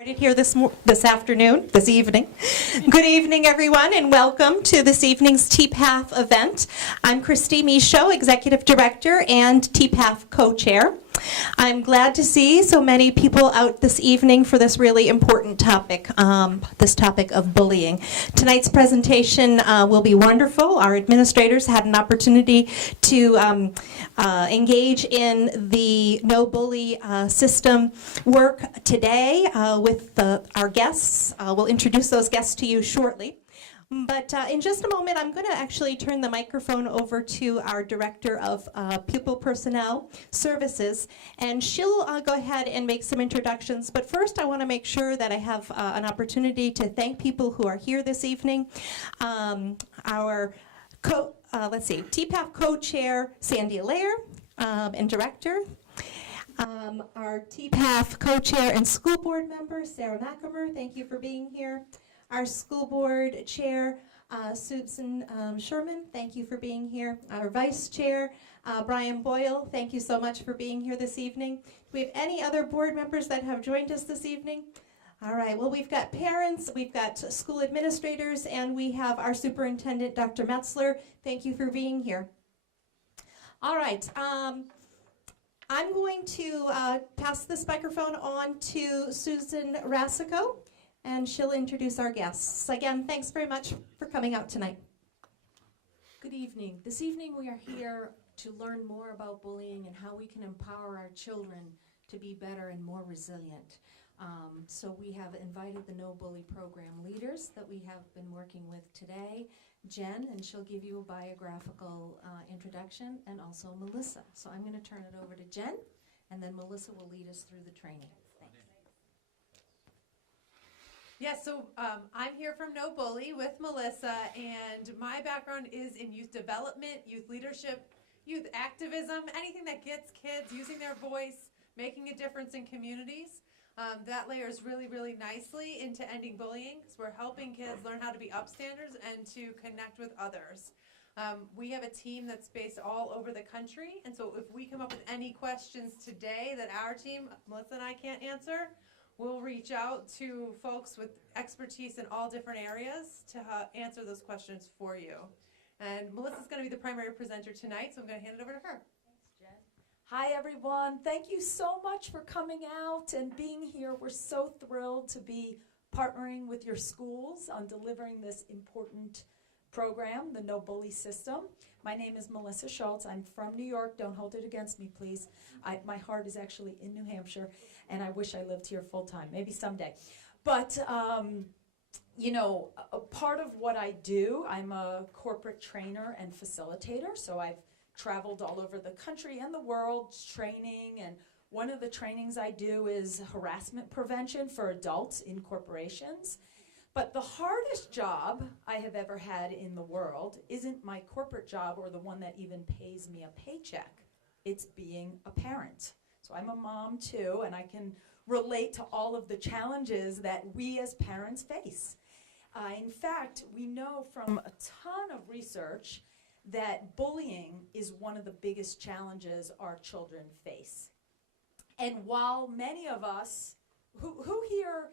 Started here this evening. Good evening, everyone, and welcome to this evening's TPAF event. I'm Christy Michaud, Executive Director and TPAF Co-Chair. I'm glad to see so many people out this evening for this really important topic, this topic of bullying. Tonight's presentation will be wonderful. Our administrators had an opportunity to engage in the no bully system work today with our guests. We'll introduce those guests to you shortly. But in just a moment, I'm going to actually turn the microphone over to our Director of Pupil Personnel Services, and she'll go ahead and make some introductions. But first, I want to make sure that I have an opportunity to thank people who are here this evening. Our TPAF Co-Chair, Sandy Allaire, and Director. Our TPAF Co-Chair and School Board Member, Sarah McAmer, thank you for being here. Our School Board Chair, Susan Sherman, thank you for being here. Our Vice Chair, Brian Boyle, thank you so much for being here this evening. Do we have any other board members that have joined us this evening? All right, well, we've got parents, we've got school administrators, and we have our superintendent, Dr. Metzler. Thank you for being here. All right, I'm going to pass this microphone on to Susan Rassico, and she'll introduce our guests. Again, thanks very much for coming out tonight. Good evening. This evening we are here to learn more about bullying and how we can empower our children to be better and more resilient. So we have invited the No Bully program leaders that we have been working with today, Jen, and she'll give you a biographical introduction, and also Melissa. So I'm going to turn it over to Jen, and then Melissa will lead us through the training. Yes, so I'm here from No Bully with Melissa, and my background is in youth development, youth leadership, youth activism, anything that gets kids using their voice, making a difference in communities. That layers really, really nicely into ending bullying, because we're helping kids learn how to be upstanders and to connect with others. We have a team that's based all over the country, and so if we come up with any questions today that our team, Melissa and I, can't answer, we'll reach out to folks with expertise in all different areas to answer those questions for you. And Melissa's going to be the primary presenter tonight, so I'm going to hand it over to her. Thanks, Jen. Hi, everyone. Thank you so much for coming out and being here. We're so thrilled to be partnering with your schools on delivering this important program, the No Bully System. My name is Melissa Schultz. I'm from New York. Don't hold it against me, please. My heart is actually in New Hampshire, and I wish I lived here full time, maybe someday. But, a part of what I do, I'm a corporate trainer and facilitator, so I've traveled all over the country and the world training, and one of the trainings I do is harassment prevention for adults in corporations. But the hardest job I have ever had in the world isn't my corporate job or the one that even pays me a paycheck. It's being a parent. So I'm a mom too, and I can relate to all of the challenges that we as parents face. In fact, we know from a ton of research that bullying is one of the biggest challenges our children face. And while many of us, who here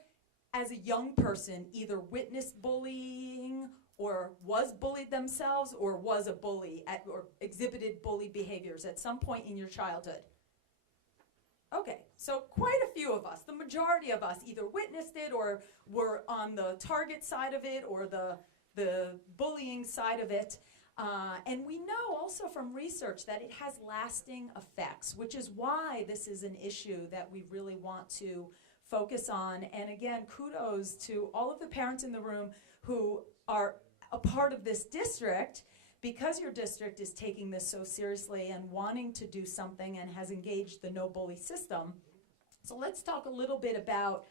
as a young person either witnessed bullying or was bullied themselves or was a bully or exhibited bully behaviors at some point in your childhood? Okay, so quite a few of us, the majority of us either witnessed it or were on the target side of it or the bullying side of it. And we know also from research that it has lasting effects, which is why this is an issue that we really want to focus on. And again, kudos to all of the parents in the room who are a part of this district, because your district is taking this so seriously and wanting to do something and has engaged the No Bully system. So let's talk a little bit about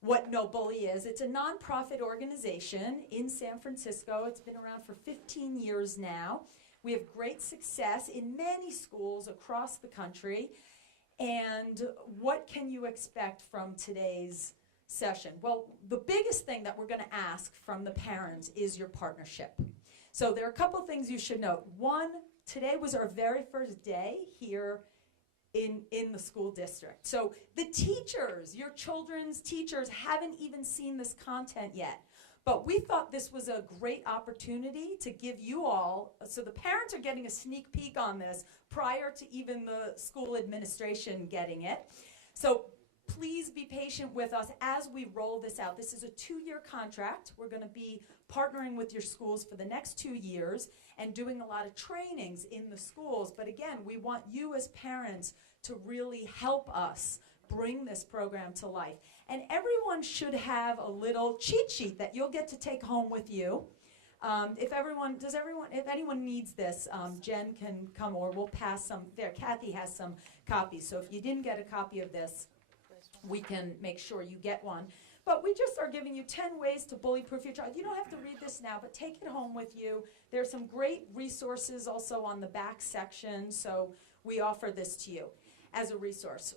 what No Bully is. It's a nonprofit organization in San Francisco. It's been around for 15 years now. We have great success in many schools across the country. And what can you expect from today's session? Well, the biggest thing that we're going to ask from the parents is your partnership. So there are a couple things you should note. One, today was our very first day here in the school district. So the teachers, your children's teachers, haven't even seen this content yet. But we thought this was a great opportunity to give you all, so the parents are getting a sneak peek on this prior to even the school administration getting it. So please be patient with us as we roll this out. This is a 2-year contract. We're going to be partnering with your schools for the next 2 years and doing a lot of trainings in the schools. But again, we want you as parents to really help us bring this program to life. And everyone should have a little cheat sheet that you'll get to take home with you. If anyone needs this, Jen can come, or we'll pass some there. Kathy has some copies. So if you didn't get a copy of this, we can make sure you get one. But we just are giving you 10 ways to bully-proof your child. You don't have to read this now, but take it home with you. There's some great resources also on the back section, so we offer this to you as a resource.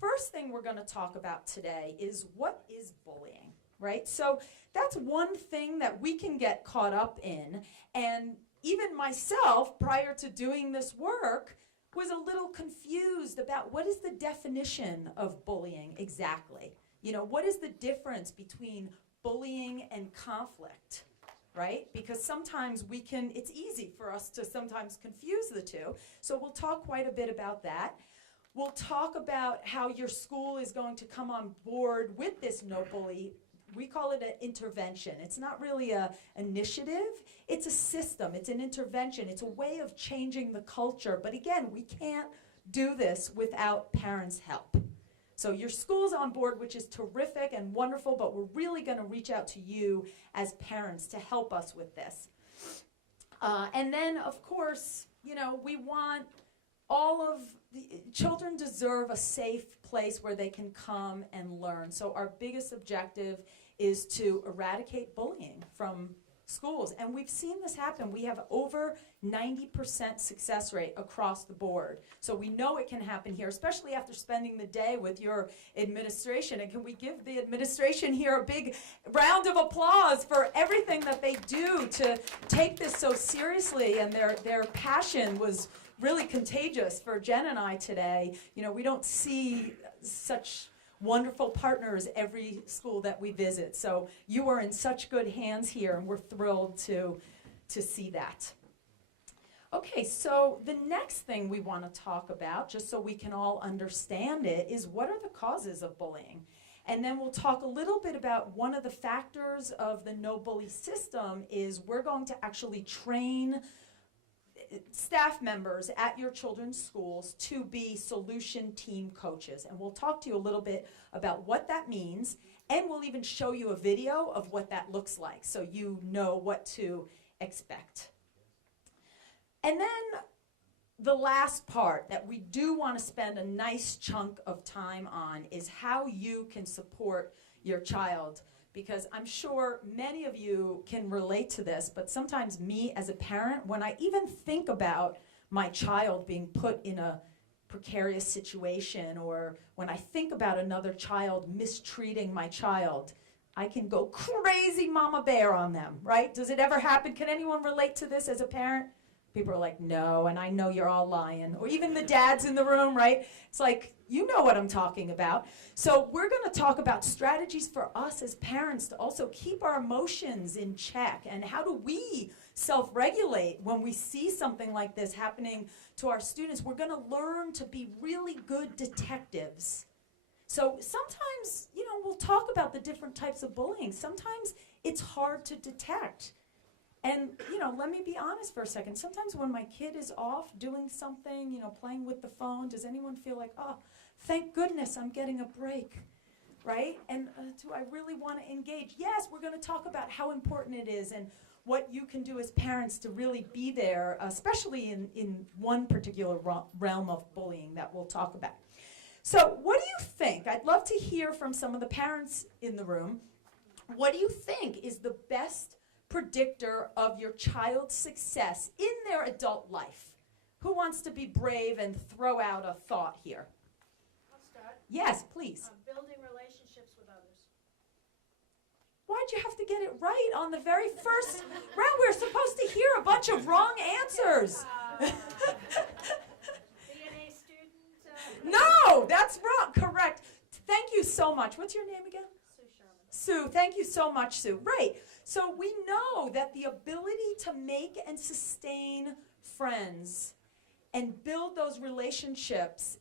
First thing we're going to talk about today is what is bullying, right? So that's one thing that we can get caught up in. And even myself, prior to doing this work, was a little confused about what is the definition of bullying exactly. You know, what is the difference between bullying and conflict, right? Because sometimes it's easy for us to sometimes confuse the two. So we'll talk quite a bit about that. We'll talk about how your school is going to come on board with this No Bully. We call it an intervention. It's not really an initiative. It's a system. It's an intervention. It's a way of changing the culture. But again, we can't do this without parents' help. So your school's on board, which is terrific and wonderful, but we're really going to reach out to you as parents to help us with this. And then, of course, you know, we want all of the children deserve a safe place where they can come and learn. So our biggest objective is to eradicate bullying from schools. And we've seen this happen. We have over 90% success rate across the board. So we know it can happen here, especially after spending the day with your administration. And can we give the administration here a big round of applause for everything that they do to take this so seriously, and their passion was really contagious for Jen and I today. You know, we don't see such wonderful partners every school that we visit. So you are in such good hands here, and we're thrilled to see that. Okay, so the next thing we want to talk about, just so we can all understand it, is what are the causes of bullying? And then we'll talk a little bit about one of the factors of the No Bully system is we're going to actually train staff members at your children's schools to be solution team coaches. And we'll talk to you a little bit about what that means, and we'll even show you a video of what that looks like so you know what to expect. And then the last part that we do want to spend a nice chunk of time on is how you can support your child. Because I'm sure many of you can relate to this, but sometimes me as a parent, when I even think about my child being put in a precarious situation, or when I think about another child mistreating my child, I can go crazy mama bear on them, right? Does it ever happen? Can anyone relate to this as a parent? People are like, no, and I know you're all lying. Or even the dads in the room, right? It's like, you know what I'm talking about. So we're going to talk about strategies for us as parents to also keep our emotions in check. And how do we self-regulate when we see something like this happening to our students? We're going to learn to be really good detectives. So sometimes, you know, we'll talk about the different types of bullying. Sometimes it's hard to detect. And, you know, let me be honest for a second. Sometimes when my kid is off doing something, you know, playing with the phone, does anyone feel like, oh, thank goodness I'm getting a break, right? And do I really want to engage? Yes, we're going to talk about how important it is and what you can do as parents to really be there, especially in one particular realm of bullying that we'll talk about. So what do you think? I'd love to hear from some of the parents in the room. What do you think is the best predictor of your child's success in their adult life? Who wants to be brave and throw out a thought here? I'll start. Yes, please. Building relationships with others. Why'd you have to get it right on the very first round? We're supposed to hear a bunch of wrong answers. Being a student, much. What's your name again? Sue Sherman. Sue, thank you so much, Sue. Right. So we know that the ability to make and sustain friends and build those relationships,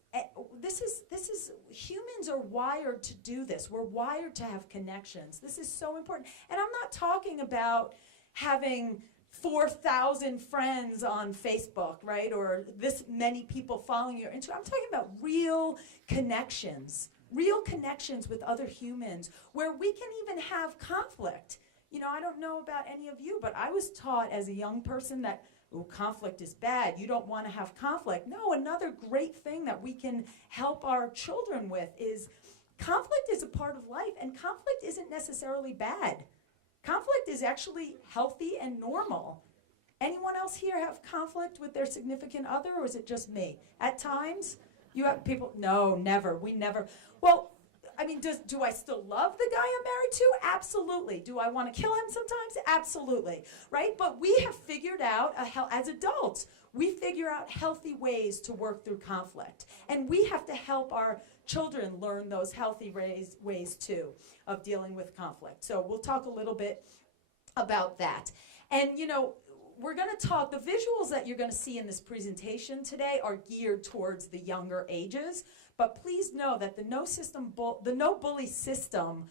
this is humans are wired to do this. We're wired to have connections. This is so important. And I'm not talking about having 4,000 friends on Facebook, right? Or this many people following your Instagram. I'm talking about real connections with other humans where we can even have conflict. You know, I don't know about any of you, but I was taught as a young person that conflict is bad. You don't want to have conflict. No, another great thing that we can help our children with is conflict is a part of life, and conflict isn't necessarily bad. Conflict is actually healthy and normal. Anyone else here have conflict with their significant other, or is it just me? At times, you have people, no, never, we never. Well, I mean, do I still love the guy I'm married to? Absolutely. Do I want to kill him sometimes? Absolutely, right? But we have figured out, as adults, we figure out healthy ways to work through conflict. And we have to help our children learn those healthy ways too of dealing with conflict. So we'll talk a little bit about that. And, you know, we're going to talk, the visuals that you're going to see in this presentation today are geared towards the younger ages. But please know that the no bully system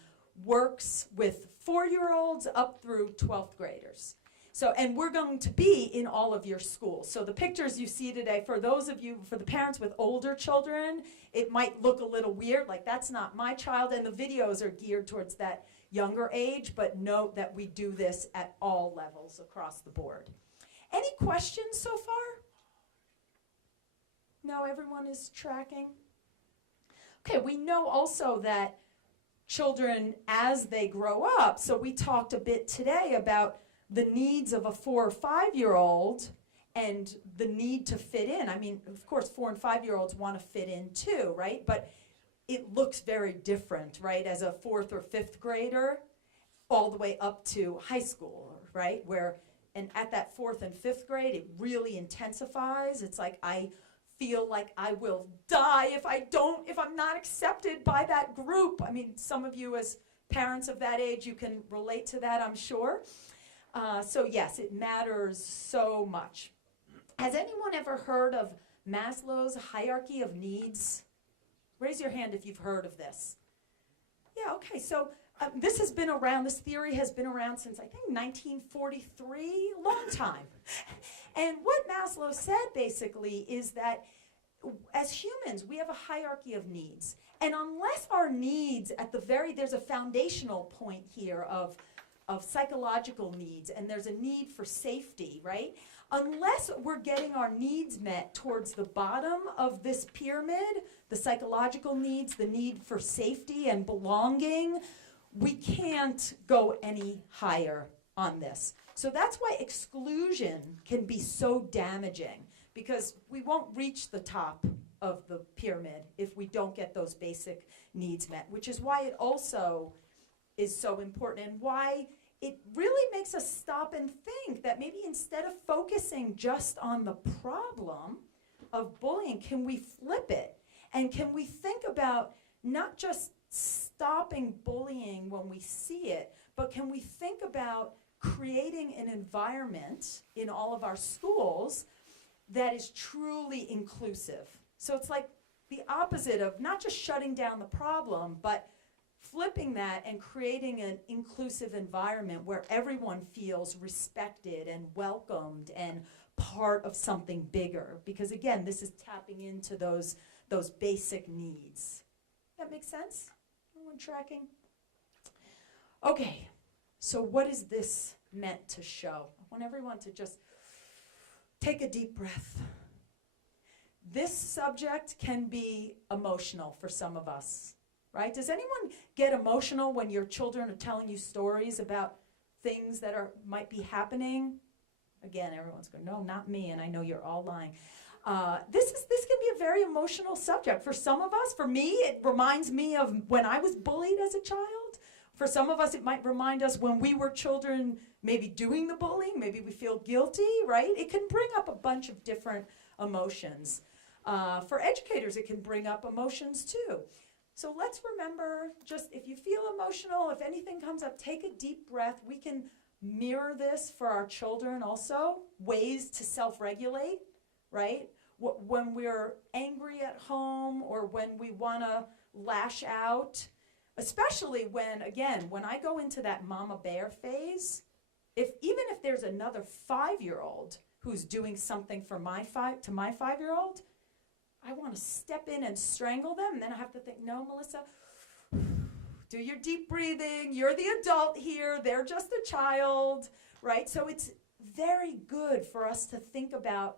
works with 4-year-olds up through 12th graders. So, and we're going to be in all of your schools. So the pictures you see today, for those of you, for the parents with older children, it might look a little weird, like that's not my child, and the videos are geared towards that younger age, but note that we do this at all levels across the board. Any questions so far? No, everyone is tracking? Okay, we know also that children, as they grow up, so we talked a bit today about the needs of a 4 or 5-year-old and the need to fit in. I mean, of course, 4 and 5-year-olds want to fit in too, right? But it looks very different, right? As a 4th or 5th grader, all the way up to high school, right? And at that 4th and 5th grade, it really intensifies. It's like, I feel like I will die if I'm not accepted by that group. I mean, some of you as parents of that age, you can relate to that, I'm sure. So yes, it matters so much. Has anyone ever heard of Maslow's hierarchy of needs? Raise your hand if you've heard of this. Yeah, okay, so this theory has been around since I think 1943, a long time. And what Maslow said basically is that as humans, we have a hierarchy of needs. And unless our needs there's a foundational point here of psychological needs, and there's a need for safety, right? Unless we're getting our needs met towards the bottom of this pyramid, the psychological needs, the need for safety and belonging, we can't go any higher on this. So that's why exclusion can be so damaging, because we won't reach the top of the pyramid if we don't get those basic needs met, which is why it also is so important, and why it really makes us stop and think that maybe instead of focusing just on the problem of bullying, can we flip it? And can we think about not just stopping bullying when we see it, but can we think about creating an environment in all of our schools that is truly inclusive? So it's like the opposite of not just shutting down the problem, but flipping that and creating an inclusive environment where everyone feels respected and welcomed and part of something bigger. Because again, this is tapping into those basic needs. That makes sense? Everyone tracking? Okay, so what is this meant to show? I want everyone to just take a deep breath. This subject can be emotional for some of us, right? Does anyone get emotional when your children are telling you stories about things that might be happening? Again, everyone's going, no, not me, and I know you're all lying. This can be a very emotional subject. For some of us, for me, it reminds me of when I was bullied as a child. For some of us, it might remind us when we were children, maybe doing the bullying, maybe we feel guilty, right? It can bring up a bunch of different emotions. For educators, it can bring up emotions too. So let's remember, just if you feel emotional, if anything comes up, take a deep breath. We can mirror this for our children also, ways to self-regulate, right? When we're angry at home or when we want to lash out, especially when I go into that mama bear phase, even if there's another 5-year-old who's doing something for my 5-year-old, I want to step in and strangle them, and then I have to think, no, Melissa, do your deep breathing. You're the adult here. They're just a child, right? So it's very good for us to think about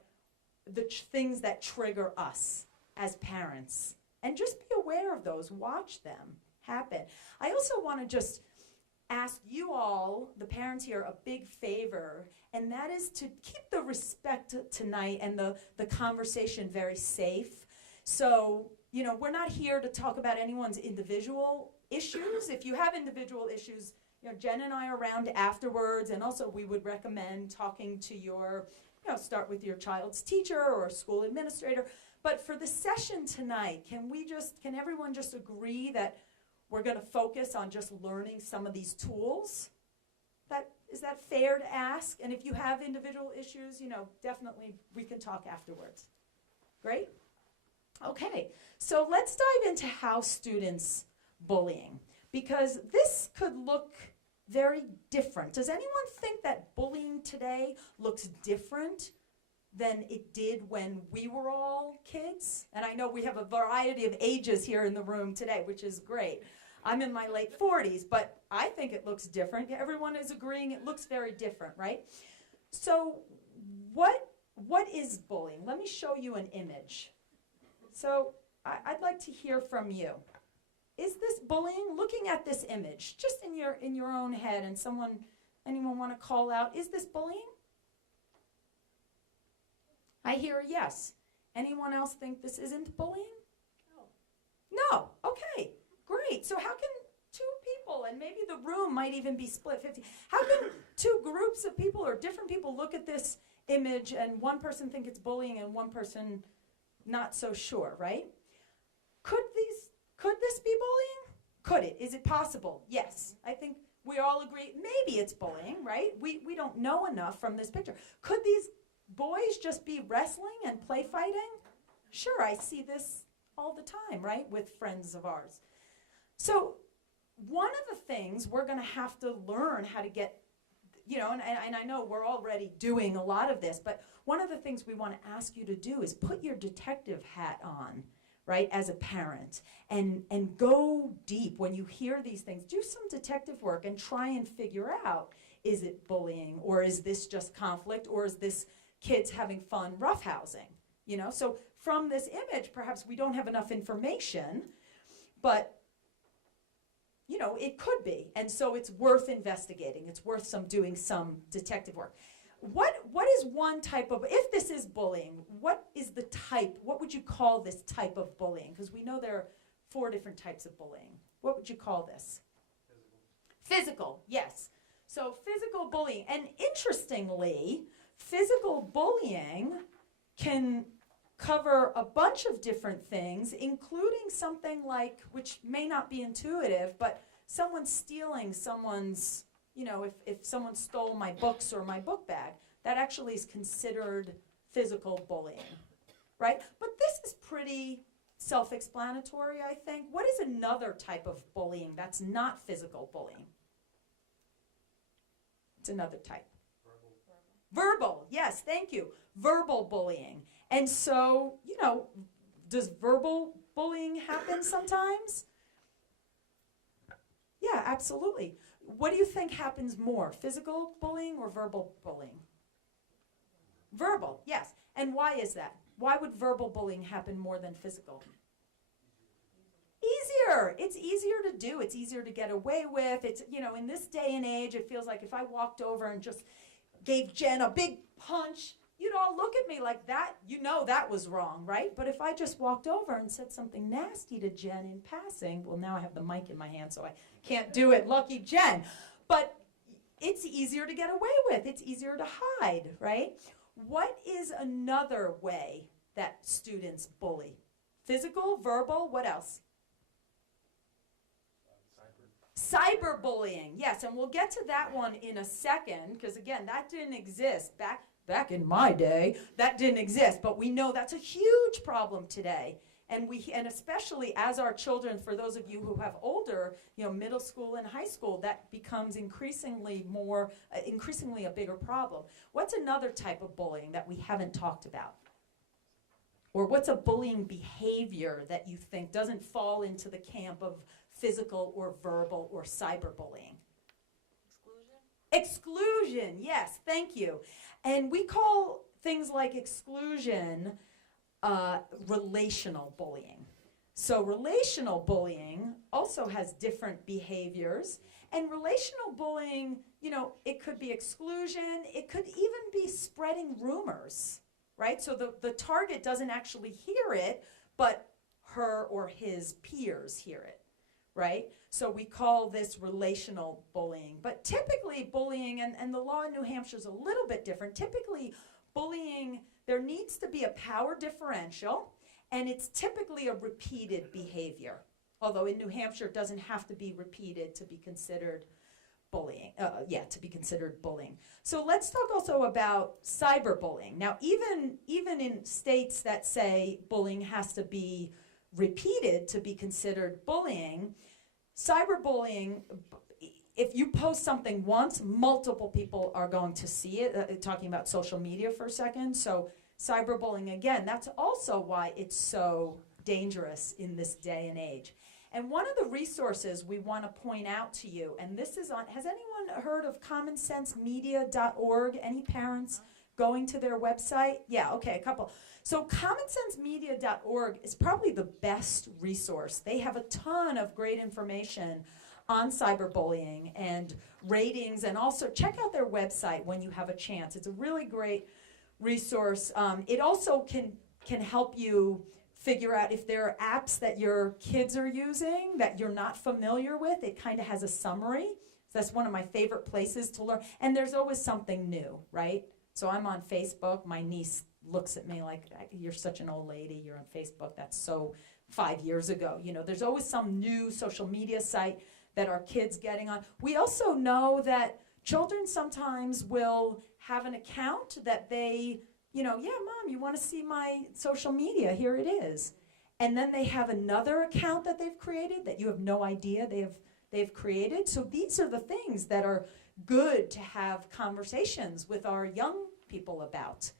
the things that trigger us as parents and just be aware of those. Watch them happen. I also want to just ask you all, the parents here, a big favor, and that is to keep the respect tonight and the conversation very safe. So, we're not here to talk about anyone's individual issues. If you have individual issues, Jen and I are around afterwards, and also we would recommend talking to your, start with your child's teacher or school administrator. But for the session tonight, can everyone just agree that we're going to focus on just learning some of these tools? Is that fair to ask? And if you have individual issues, definitely we can talk afterwards. Great? Okay, so let's dive into how students bullying, because this could look very different. Does anyone think that bullying today looks different than it did when we were all kids? And I know we have a variety of ages here in the room today, which is great. I'm in my late 40s, but I think it looks different. Everyone is agreeing it looks very different, right? So what is bullying? Let me show you an image. So I'd like to hear from you. Is this bullying? Looking at this image, just in your own head, and anyone want to call out, is this bullying? I hear a yes. Anyone else think this isn't bullying? No. Okay, great. So how can two people, and maybe the room might even be split 50, how can two groups of people or different people look at this image and one person think it's bullying and one person not so sure, right? Could this be bullying? Could it? Is it possible? Yes. I think we all agree maybe it's bullying, right? We don't know enough from this picture. Could these boys just be wrestling and play fighting? Sure, I see this all the time, right, with friends of ours. So one of the things we're going to have to learn how to get, and I know we're already doing a lot of this, but one of the things we want to ask you to do is put your detective hat on, right, as a parent, and go deep. When you hear these things, do some detective work and try and figure out, is it bullying, or is this just conflict, or is this kids having fun roughhousing? So from this image, perhaps we don't have enough information, but it could be, and so it's worth investigating. It's worth doing some detective work. What is one type of, if this is bullying, what is the type, what would you call this type of bullying? Because we know there are 4 different types of bullying. What would you call this? Physical, yes. So physical bullying, and interestingly, physical bullying can cover a bunch of different things, including something like, which may not be intuitive, but someone stealing someone's, if someone stole my books or my book bag, that actually is considered physical bullying, right? But this is pretty self-explanatory, I think. What is another type of bullying that's not physical bullying? It's another type. Verbal, yes, thank you. Verbal bullying. And so, does verbal bullying happen sometimes? Yeah, absolutely. What do you think happens more, physical bullying or verbal bullying? Verbal, yes. And why is that? Why would verbal bullying happen more than physical? Easier. It's easier to do. It's easier to get away with. It's, in this day and age, it feels like if I walked over and just gave Jen a big punch, you'd all look at me like that. That was wrong, right? But if I just walked over and said something nasty to Jen in passing, well, now I have the mic in my hand, so I can't do it. Lucky Jen. But it's easier to get away with. It's easier to hide, right? What is another way that students bully? Physical, verbal, what else? Cyberbullying, yes, and we'll get to that one in a second, because again, that didn't exist back in my day. That didn't exist, but we know that's a huge problem today. And especially as our children, for those of you who have older, middle school and high school, that becomes increasingly a bigger problem. What's another type of bullying that we haven't talked about? Or what's a bullying behavior that you think doesn't fall into the camp of physical or verbal or cyberbullying? Exclusion, yes, thank you. And we call things like exclusion relational bullying. So relational bullying also has different behaviors. And relational bullying, it could be exclusion. It could even be spreading rumors, right? So the target doesn't actually hear it, but her or his peers hear it, right? So we call this relational bullying. But typically bullying, and the law in New Hampshire is a little bit different. Typically bullying, there needs to be a power differential, and it's typically a repeated behavior. Although in New Hampshire, it doesn't have to be repeated to be considered bullying. So let's talk also about cyberbullying. Now, even in states that say bullying has to be repeated to be considered bullying, cyberbullying, if you post something once, multiple people are going to see it, talking about social media for a second. So cyberbullying, again, that's also why it's so dangerous in this day and age. And one of the resources we want to point out to you, and this is on, has anyone heard of commonsensemedia.org? Any parents going to their website? Yeah, okay, a couple. So commonsensemedia.org is probably the best resource. They have a ton of great information on cyberbullying and ratings, and also check out their website when you have a chance. It's a really great resource. It also can help you figure out if there are apps that your kids are using that you're not familiar with. It kind of has a summary. So that's one of my favorite places to learn. And there's always something new, right? So I'm on Facebook. My niece looks at me like, you're such an old lady. You're on Facebook. That's so 5 years ago. There's always some new social media site that our kids getting on. We also know that children sometimes will have an account that they, yeah, Mom, you want to see my social media? Here it is. And then they have another account that they've created that you have no idea they've created. So these are the things that are good to have conversations with our young people about,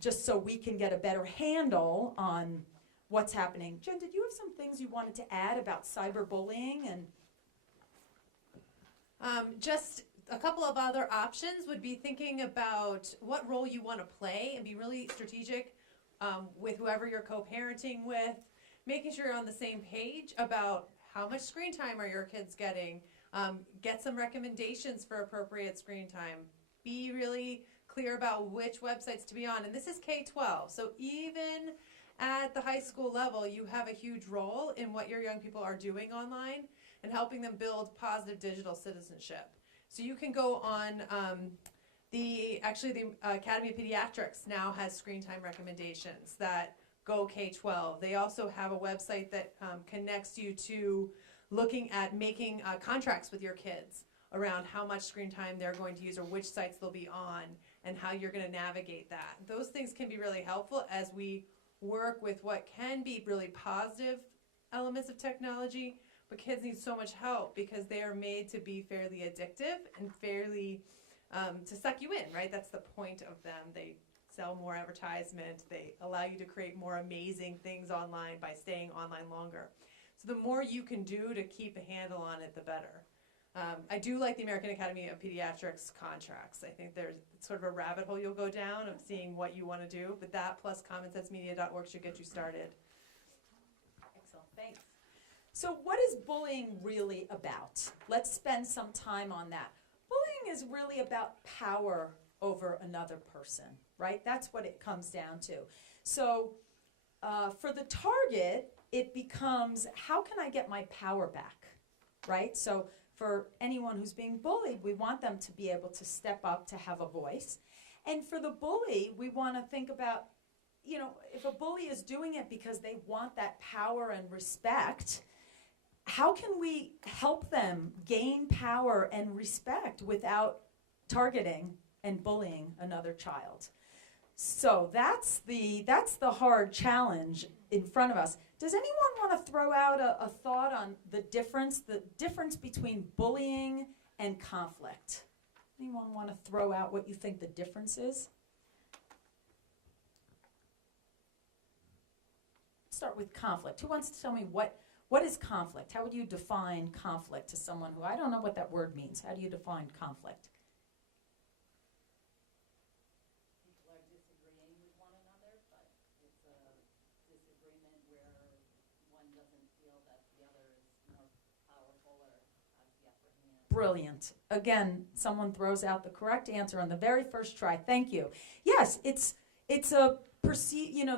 just so we can get a better handle on what's happening. Jen, did you have some things you wanted to add about cyberbullying? And just a couple of other options would be thinking about what role you want to play and be really strategic with whoever you're co-parenting with, making sure you're on the same page about how much screen time are your kids getting, get some recommendations for appropriate screen time, be really clear about which websites to be on. And this is K-12, so even at the high school level, you have a huge role in what your young people are doing online and helping them build positive digital citizenship. So you can go on the Academy of Pediatrics now has screen time recommendations that go K-12. They also have a website that connects you to looking at making contracts with your kids around how much screen time they're going to use or which sites they'll be on and how you're going to navigate that. Those things can be really helpful as we work with what can be really positive elements of technology, but kids need so much help because they are made to be fairly addictive and fairly to suck you in, right? That's the point of them. They sell more advertisement. They allow you to create more amazing things online by staying online longer. So the more you can do to keep a handle on it, the better. I do like the American Academy of Pediatrics contracts. I think there's sort of a rabbit hole you'll go down of seeing what you want to do, but that plus commonsensemedia.org should get you started. Excellent, thanks. So what is bullying really about? Let's spend some time on that. Bullying is really about power over another person, right? That's what it comes down to. So for the target, it becomes, how can I get my power back, right? So for anyone who's being bullied, we want them to be able to step up, to have a voice. And for the bully, we want to think about, if a bully is doing it because they want that power and respect, how can we help them gain power and respect without targeting and bullying another child? So that's the hard challenge in front of us. Does anyone want to throw out a thought on the difference between bullying and conflict? Anyone want to throw out what you think the difference is? Start with conflict. Who wants to tell me what is conflict? How would you define conflict to someone who, I don't know what that word means. How do you define conflict? People are disagreeing with one another, but it's a disagreement where one doesn't feel that the other is more powerful or has the upper hand. Brilliant. Again, someone throws out the correct answer on the very first try. Thank you. Yes, it's a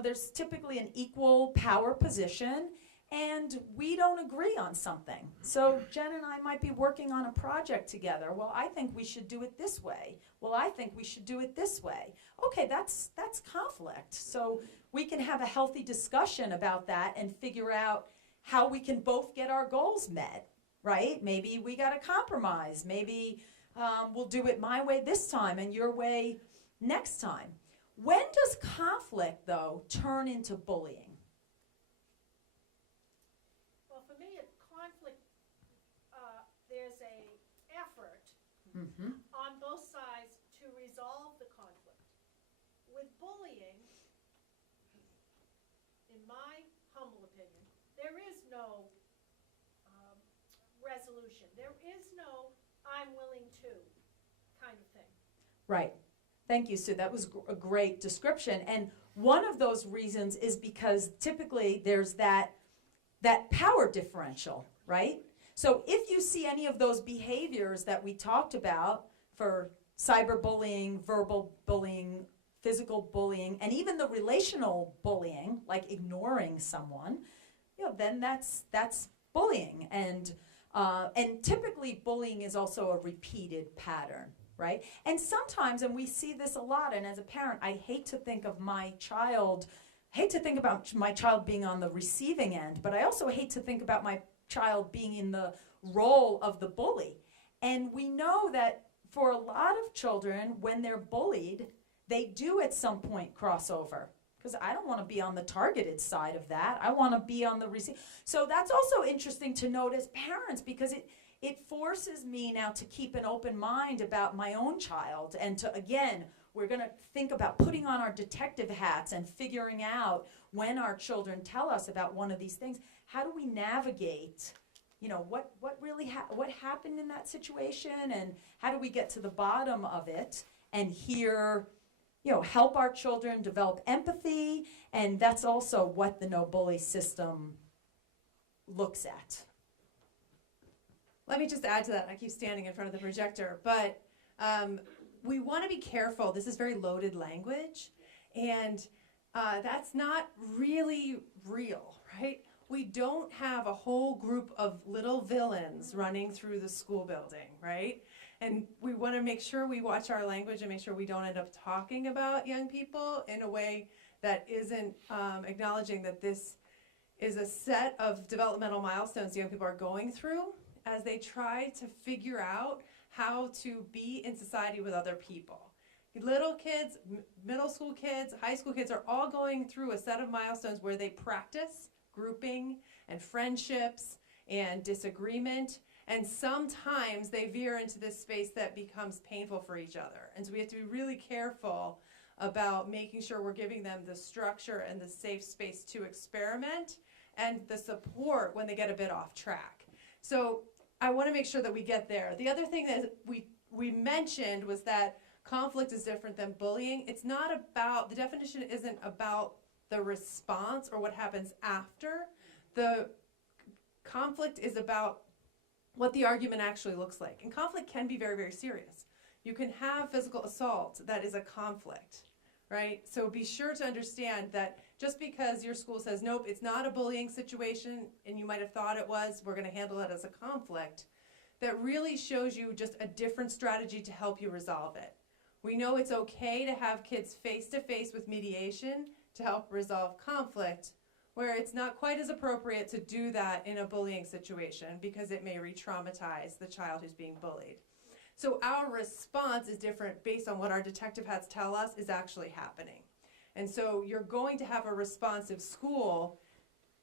there's typically an equal power position, and we don't agree on something. So Jen and I might be working on a project together. Well, I think we should do it this way. Well, I think we should do it this way. Okay, that's conflict. So we can have a healthy discussion about that and figure out how we can both get our goals met, right? Maybe we got to compromise. Maybe we'll do it my way this time and your way next time. When does conflict, though, turn into bullying? Well, for me, a conflict, there's a effort on both sides to resolve the conflict. With bullying, in my humble opinion, there is no resolution. There is no I'm willing to kind of thing. Right. Thank you, Sue. That was a great description. And one of those reasons is because typically there's that power differential, right? So if you see any of those behaviors that we talked about for cyberbullying, verbal bullying, physical bullying, and even the relational bullying, like ignoring someone, then that's bullying. And typically bullying is also a repeated pattern. Right? And sometimes, and we see this a lot, and as a parent, I hate to think about my child being on the receiving end, but I also hate to think about my child being in the role of the bully. And we know that for a lot of children, when they're bullied, they do at some point cross over. Because I don't want to be on the targeted side of that. I want to be on the receiving. So that's also interesting to note as parents, because it forces me now to keep an open mind about my own child, and to, again, we're going to think about putting on our detective hats and figuring out when our children tell us about one of these things, how do we navigate, what happened in that situation, and how do we get to the bottom of it and help our children develop empathy. And that's also what the no bully system looks at. Let me just add to that. I keep standing in front of the projector, but we want to be careful. This is very loaded language, and that's not really real, right? We don't have a whole group of little villains running through the school building, right? And we want to make sure we watch our language and make sure we don't end up talking about young people in a way that isn't acknowledging that this is a set of developmental milestones young people are going through as they try to figure out how to be in society with other people. Little kids, middle school kids, high school kids are all going through a set of milestones where they practice grouping and friendships and disagreement, and sometimes they veer into this space that becomes painful for each other. And so we have to be really careful about making sure we're giving them the structure and the safe space to experiment and the support when they get a bit off track. So I want to make sure that we get there. The other thing that we mentioned was that conflict is different than bullying. It's not about, the definition isn't about the response or what happens after. The conflict is about what the argument actually looks like. And conflict can be very, very serious. You can have physical assault that is a conflict, right? So be sure to understand that just because your school says, nope, it's not a bullying situation, and you might have thought it was, we're going to handle it as a conflict, that really shows you just a different strategy to help you resolve it. We know it's okay to have kids face-to-face with mediation to help resolve conflict. where it's not quite as appropriate to do that in a bullying situation because it may re-traumatize the child who's being bullied. So our response is different based on what our detective hats tell us is actually happening. And so you're going to have a responsive school.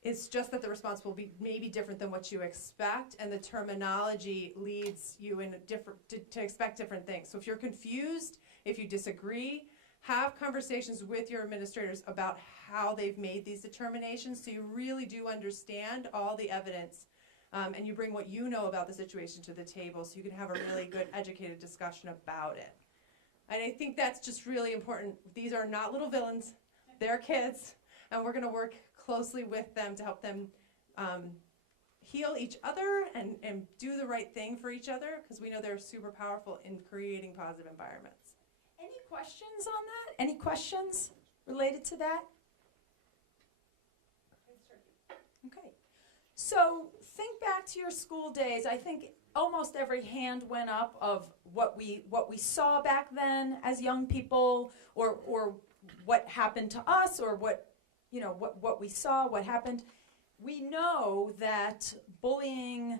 It's just that the response will be maybe different than what you expect, and the terminology leads you in a different to expect different things. So if you're confused, if you disagree, have conversations with your administrators about how they've made these determinations so you really do understand all the evidence, and you bring what you know about the situation to the table so you can have a really good educated discussion about it. And I think that's just really important. These are not little villains. They're kids, and we're going to work closely with them to help them heal each other and do the right thing for each other, because we know they're super powerful in creating positive environments. Any questions on that? Any questions related to that? Okay. So think back to your school days. I think almost every hand went up of what we saw back then as young people, or what happened to us, or what we saw, what happened. We know that bullying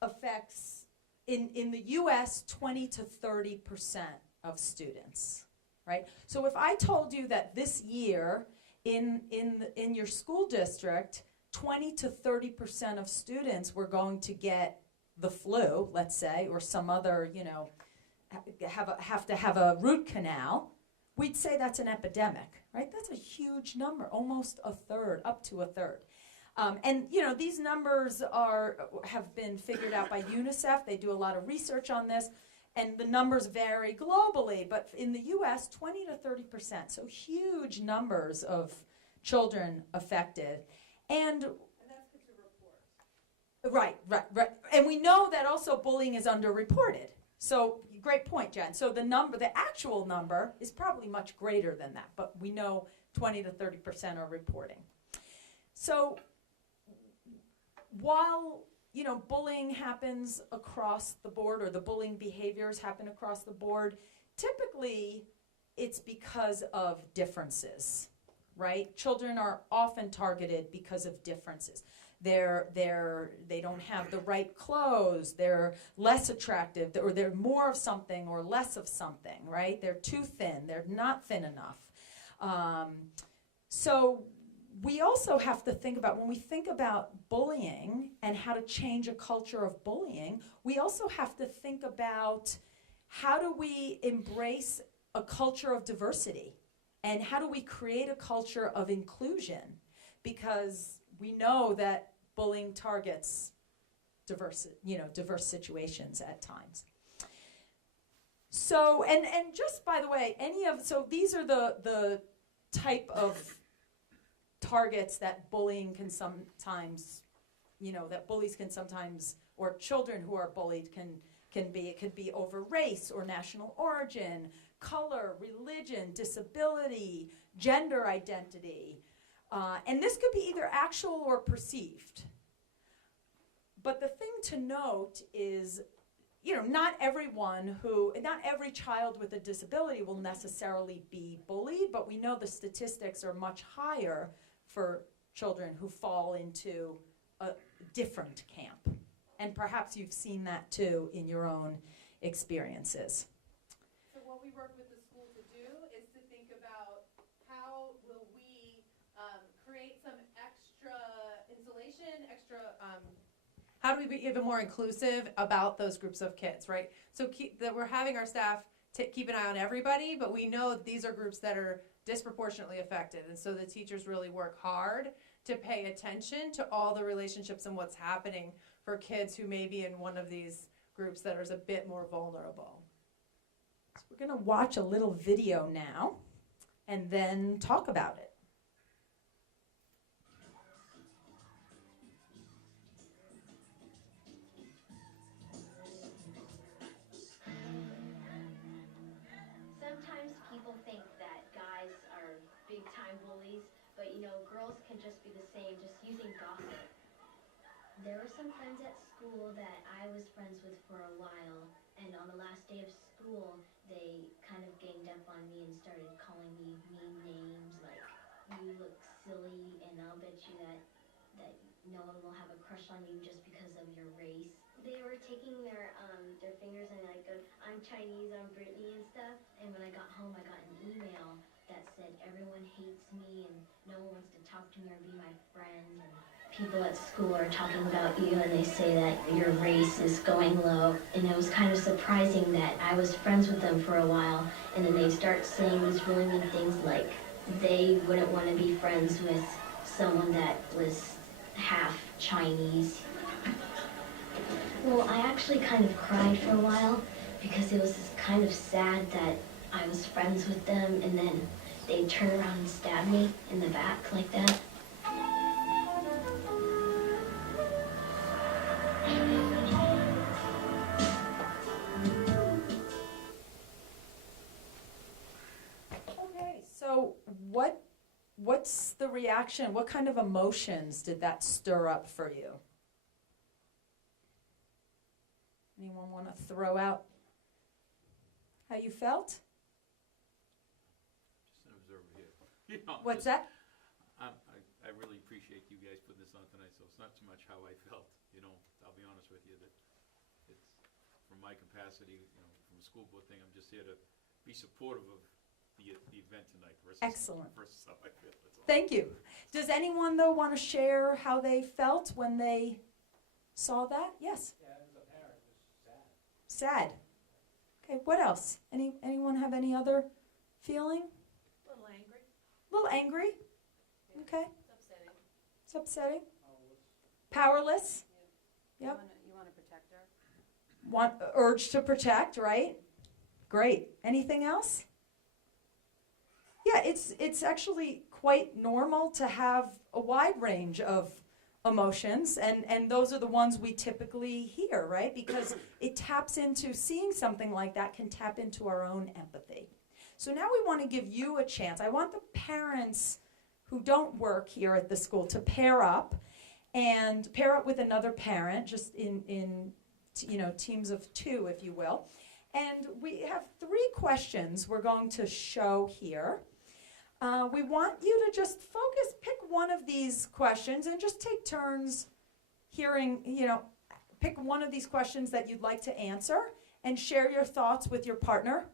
affects in the US 20 to 30% of students, right? So if I told you that this year in your school district 20 to 30% of students were going to get the flu, let's say, or some other, have to have a root canal, we'd say that's an epidemic, right? That's a huge number, almost a third, up to a third. And these numbers have been figured out by UNICEF. They do a lot of research on this, and the numbers vary globally. But in the U.S., 20 to 30%, so huge numbers of children affected. And that's because you report. Right. And we know that also bullying is underreported. So great point, Jen. So the actual number is probably much greater than that, but we know 20 to 30% are reporting. So while bullying happens across the board, or the bullying behaviors happen across the board, typically it's because of differences, right? Children are often targeted because of differences. They don't have the right clothes, they're less attractive, or they're more of something or less of something, right? They're too thin, they're not thin enough. So we also have to think about, when we think about bullying and how to change a culture of bullying, we also have to think about how do we embrace a culture of diversity, and how do we create a culture of inclusion, because we know that bullying targets diverse situations at times. So, and just by the way, these are the type of targets that bullying can sometimes, that bullies can sometimes, or children who are bullied can be. It could be over race or national origin, color, religion, disability, gender identity. And this could be either actual or perceived. But the thing to note is, not every child with a disability will necessarily be bullied, but we know the statistics are much higher for children who fall into a different camp. And perhaps you've seen that too in your own experiences. So what we work with the school to do is to think about how will we create some extra insulation, how do we be even more inclusive about those groups of kids, right? So that we're having our staff keep an eye on everybody, but we know that these are groups that are disproportionately affected, and so the teachers really work hard to pay attention to all the relationships and what's happening for kids who may be in one of these groups that is a bit more vulnerable. So we're going to watch a little video now and then talk about it. Sometimes people think that guys are big-time bullies, but girls can just be the same, just using gossip. There were some friends at school that I was friends with for a while, and on the last day of school, they kind of ganged up on me and started calling me mean names like, "You look silly, and I'll bet you that no one will have a crush on you just because of your race. They were taking their fingers and like going, I'm Chinese, I'm Brittany and stuff. And when I got home, I got an email that said everyone hates me and no one wants to talk to me or be my friend. And people at school are talking about you and they say that your race is going low. And it was kind of surprising that I was friends with them for a while and then they start saying these really mean things like they wouldn't want to be friends with someone that was half Chinese. Well, I actually kind of cried for a while because it was kind of sad that I was friends with them and then they'd turn around and stab me in the back like that. Okay, so what's the reaction? What kind of emotions did that stir up for you? Anyone want to throw out how you felt? Just an observer here. You know, What's just- that? I really appreciate you guys putting this on tonight, so it's not so much how I felt, you know, I'll be honest with you, that it's, from my capacity, you know, from a school board thing, I'm just here to be supportive of the event tonight versus. Excellent. Versus how I feel, that's all. Thank you. Does anyone, though, want to share how they felt when they saw that? Yes? Yeah, as a parent, it's sad. Sad. Okay, what else? Anyone have any other feeling? A little angry. A little angry? Okay. It's upsetting. It's upsetting. Powerless. Powerless? Yep. You wanna protect her? Want urge to protect, right? Great. Anything else? Yeah, it's actually quite normal to have a wide range of emotions, and those are the ones we typically hear, right? Because it taps into, seeing something like that can tap into our own empathy. So now we want to give you a chance. I want the parents who don't work here at the school to pair up with another parent, just in teams of 2, if you will. And we have 3 questions we're going to show here. We want you to just focus, pick one of these questions and just take turns hearing, pick one of these questions that you'd like to answer and share your thoughts with your partner.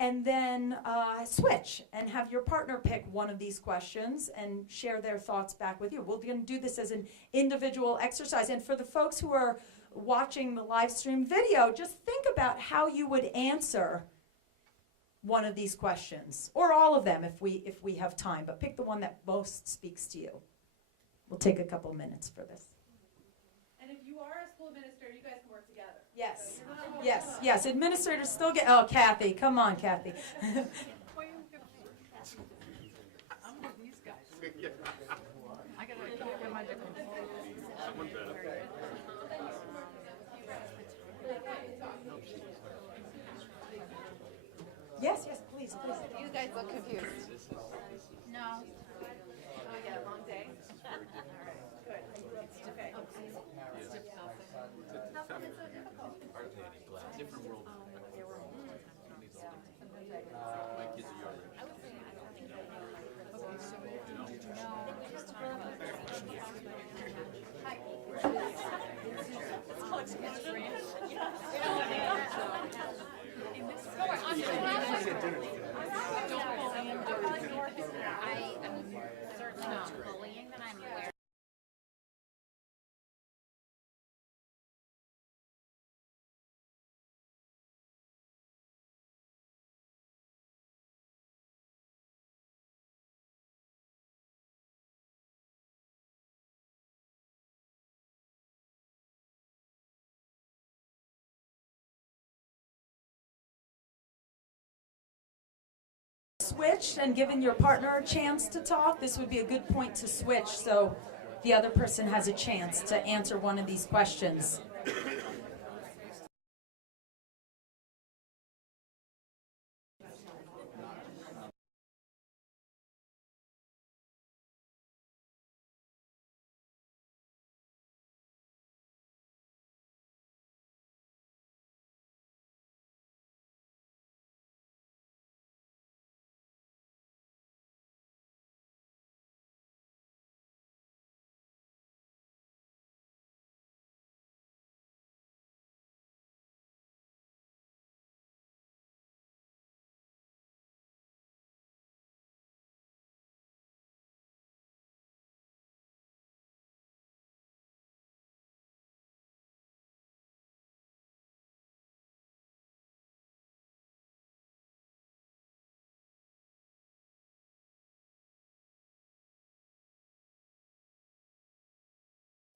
And then switch and have your partner pick one of these questions and share their thoughts back with you. We're going to do this as an individual exercise. And for the folks who are watching the live stream video, just think about how you would answer one of these questions, or all of them if we have time, but pick the one that most speaks to you. We'll take a couple minutes for this. And if you are a school administrator, you guys can work together. Yes, yes, administrators still get, oh, Kathy, come on, Kathy. I'm with these guys. I gotta get my different. Someone better. Yes, please. You guys look confused. No. Oh, yeah, long day. All right, good. Okay. Different world. My kids are your age. Certainly not bullying that I'm aware. Switched and given your partner a chance to talk, this would be a good point to switch so the other person has a chance to answer one of these questions.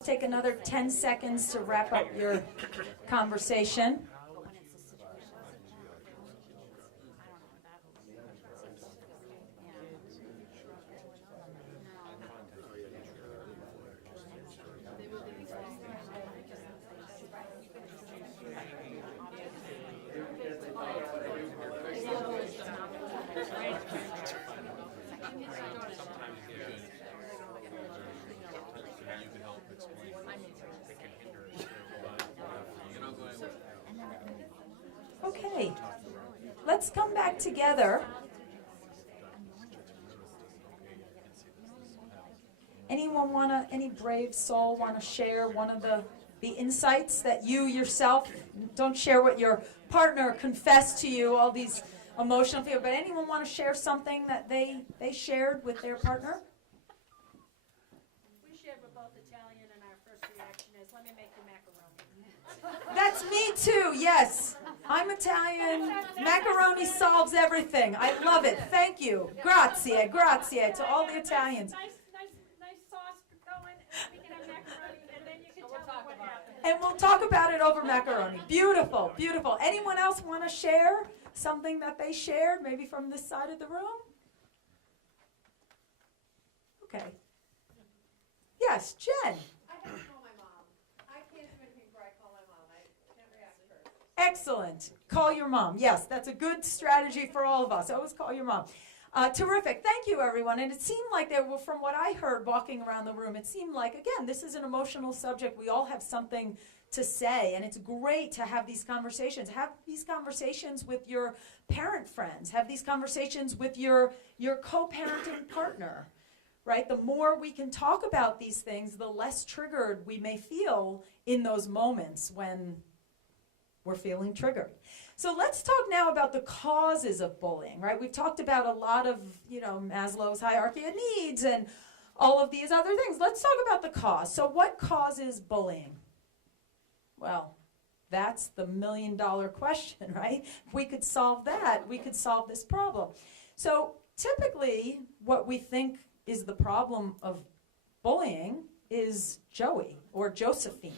Take another 10 seconds to wrap up your conversation. Okay, let's come back together. Any brave soul want to share one of the insights that you yourself, don't share what your partner confessed to you, all these emotional feelings, but anyone want to share something that they shared with their partner? We shared we're both Italian, and our first reaction is, let me make you macaroni. That's me too, yes. I'm Italian. Macaroni solves everything. I love it. Thank you. Grazie, grazie to all the Italians. Nice sauce going, and we can have macaroni, and then you can tell me what happened. And we'll talk about it over macaroni. Beautiful, beautiful. Anyone else want to share something that they shared, maybe from this side of the room? Okay. Yes, Jen. I have to call my mom. I can't do anything before I call my mom. I can't react first. Excellent. Call your mom. Yes, that's a good strategy for all of us. Always call your mom. Terrific. Thank you, everyone. And it seemed like there were, from what I heard walking around the room, it seemed like, again, this is an emotional subject. We all have something to say, and it's great to have these conversations. Have these conversations with your parent friends. Have these conversations with your co-parenting partner, right? The more we can talk about these things, the less triggered we may feel in those moments when we're feeling triggered. So let's talk now about the causes of bullying, right? We've talked about a lot of, Maslow's hierarchy of needs and all of these other things. Let's talk about the cause. So what causes bullying? Well, that's the million-dollar question, right? If we could solve that, we could solve this problem. So typically, what we think is the problem of bullying is Joey or Josephine,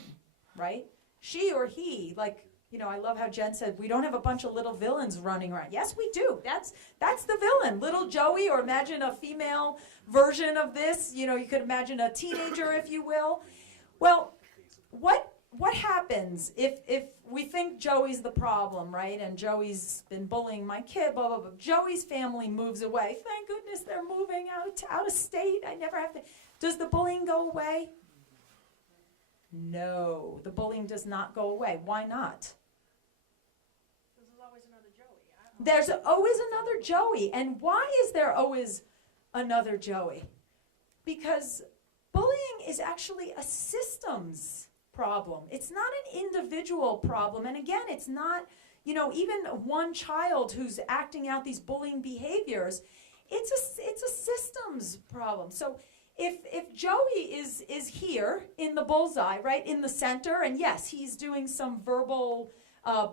right? She or he, I love how Jen said, we don't have a bunch of little villains running around. Yes, we do. That's the villain, little Joey, or imagine a female version of this. You could imagine a teenager, if you will. Well, what happens if we think Joey's the problem, right? And Joey's been bullying my kid, blah, blah, blah. Joey's family moves away. Thank goodness they're moving out of state. I never have to. Does the bullying go away? No, the bullying does not go away. Why not? There's always another Joey. And why is there always another Joey? Because bullying is actually a systems problem. It's not an individual problem. And again, it's not, even one child who's acting out these bullying behaviors. It's a systems problem. So if Joey is here in the bullseye, right, in the center, and yes, he's doing some verbal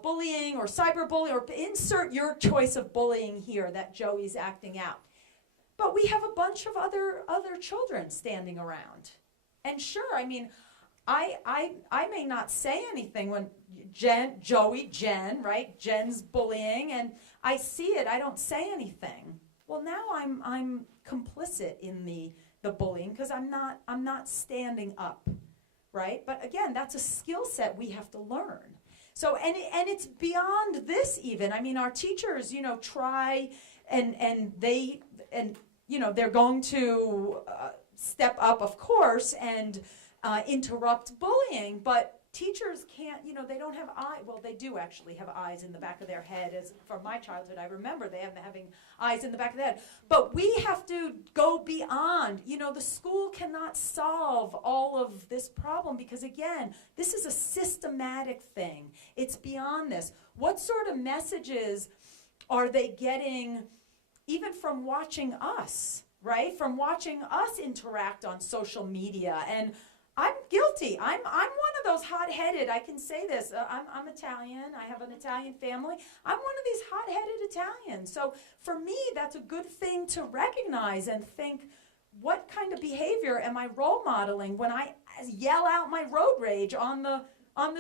bullying or cyberbullying, or insert your choice of bullying here that Joey's acting out. But we have a bunch of other children standing around. And sure, I may not say anything when Jen, right? Jen's bullying, and I see it. I don't say anything. Well, now I'm complicit in the bullying because I'm not standing up, right? But again, that's a skill set we have to learn. So, and it's beyond this even. Our teachers, try and they're going to step up, of course, and interrupt bullying, but teachers can't, they don't have eyes. Well, they do actually have eyes in the back of their head. As from my childhood, I remember having eyes in the back of the head. But we have to go beyond. The school cannot solve all of this problem because, again, this is a systematic thing. It's beyond this. What sort of messages are they getting even from watching us, right? From watching us interact on social media. And I'm guilty. I'm one of those hot-headed, I can say this, I'm Italian, I have an Italian family. I'm one of these hot-headed Italians. So for me, that's a good thing to recognize and think, what kind of behavior am I role modeling when I yell out my road rage on the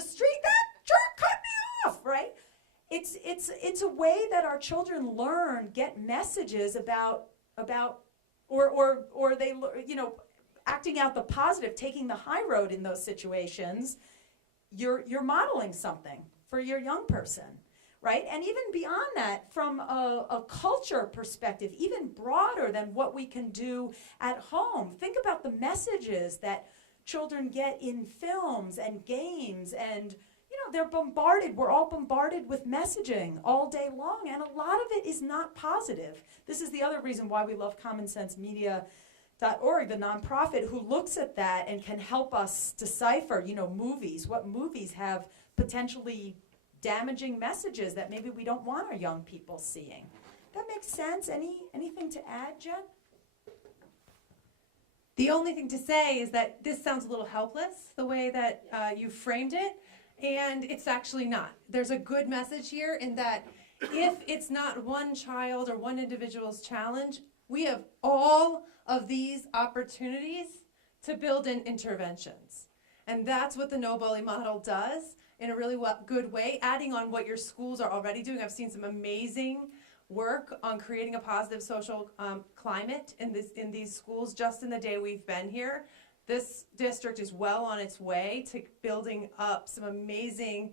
street. That jerk cut me off, right? It's a way that our children learn, get messages about or they, you know, acting out the positive, taking the high road in those situations. You're modeling something for your young person, right? And even beyond that, from a culture perspective, even broader than what we can do at home. Think about the messages that children get in films and games, and you know, they're bombarded. We're all bombarded with messaging all day long, and a lot of it is not positive. This is the other reason why we love commonsensemedia.org, the nonprofit who looks at that and can help us decipher, you know, movies. What movies have potentially damaging messages that maybe we don't want our young people seeing? That makes sense. Anything to add, Jen? The only thing to say is that this sounds a little helpless, the way that you framed it, and it's actually not. There's a good message here in that if it's not one child or one individual's challenge, we have all of these opportunities to build in interventions. And that's what the No Bully model does in a really good way, adding on what your schools are already doing. I've seen some amazing work on creating a positive social climate in these schools just in the day we've been here. This district is well on its way to building up some amazing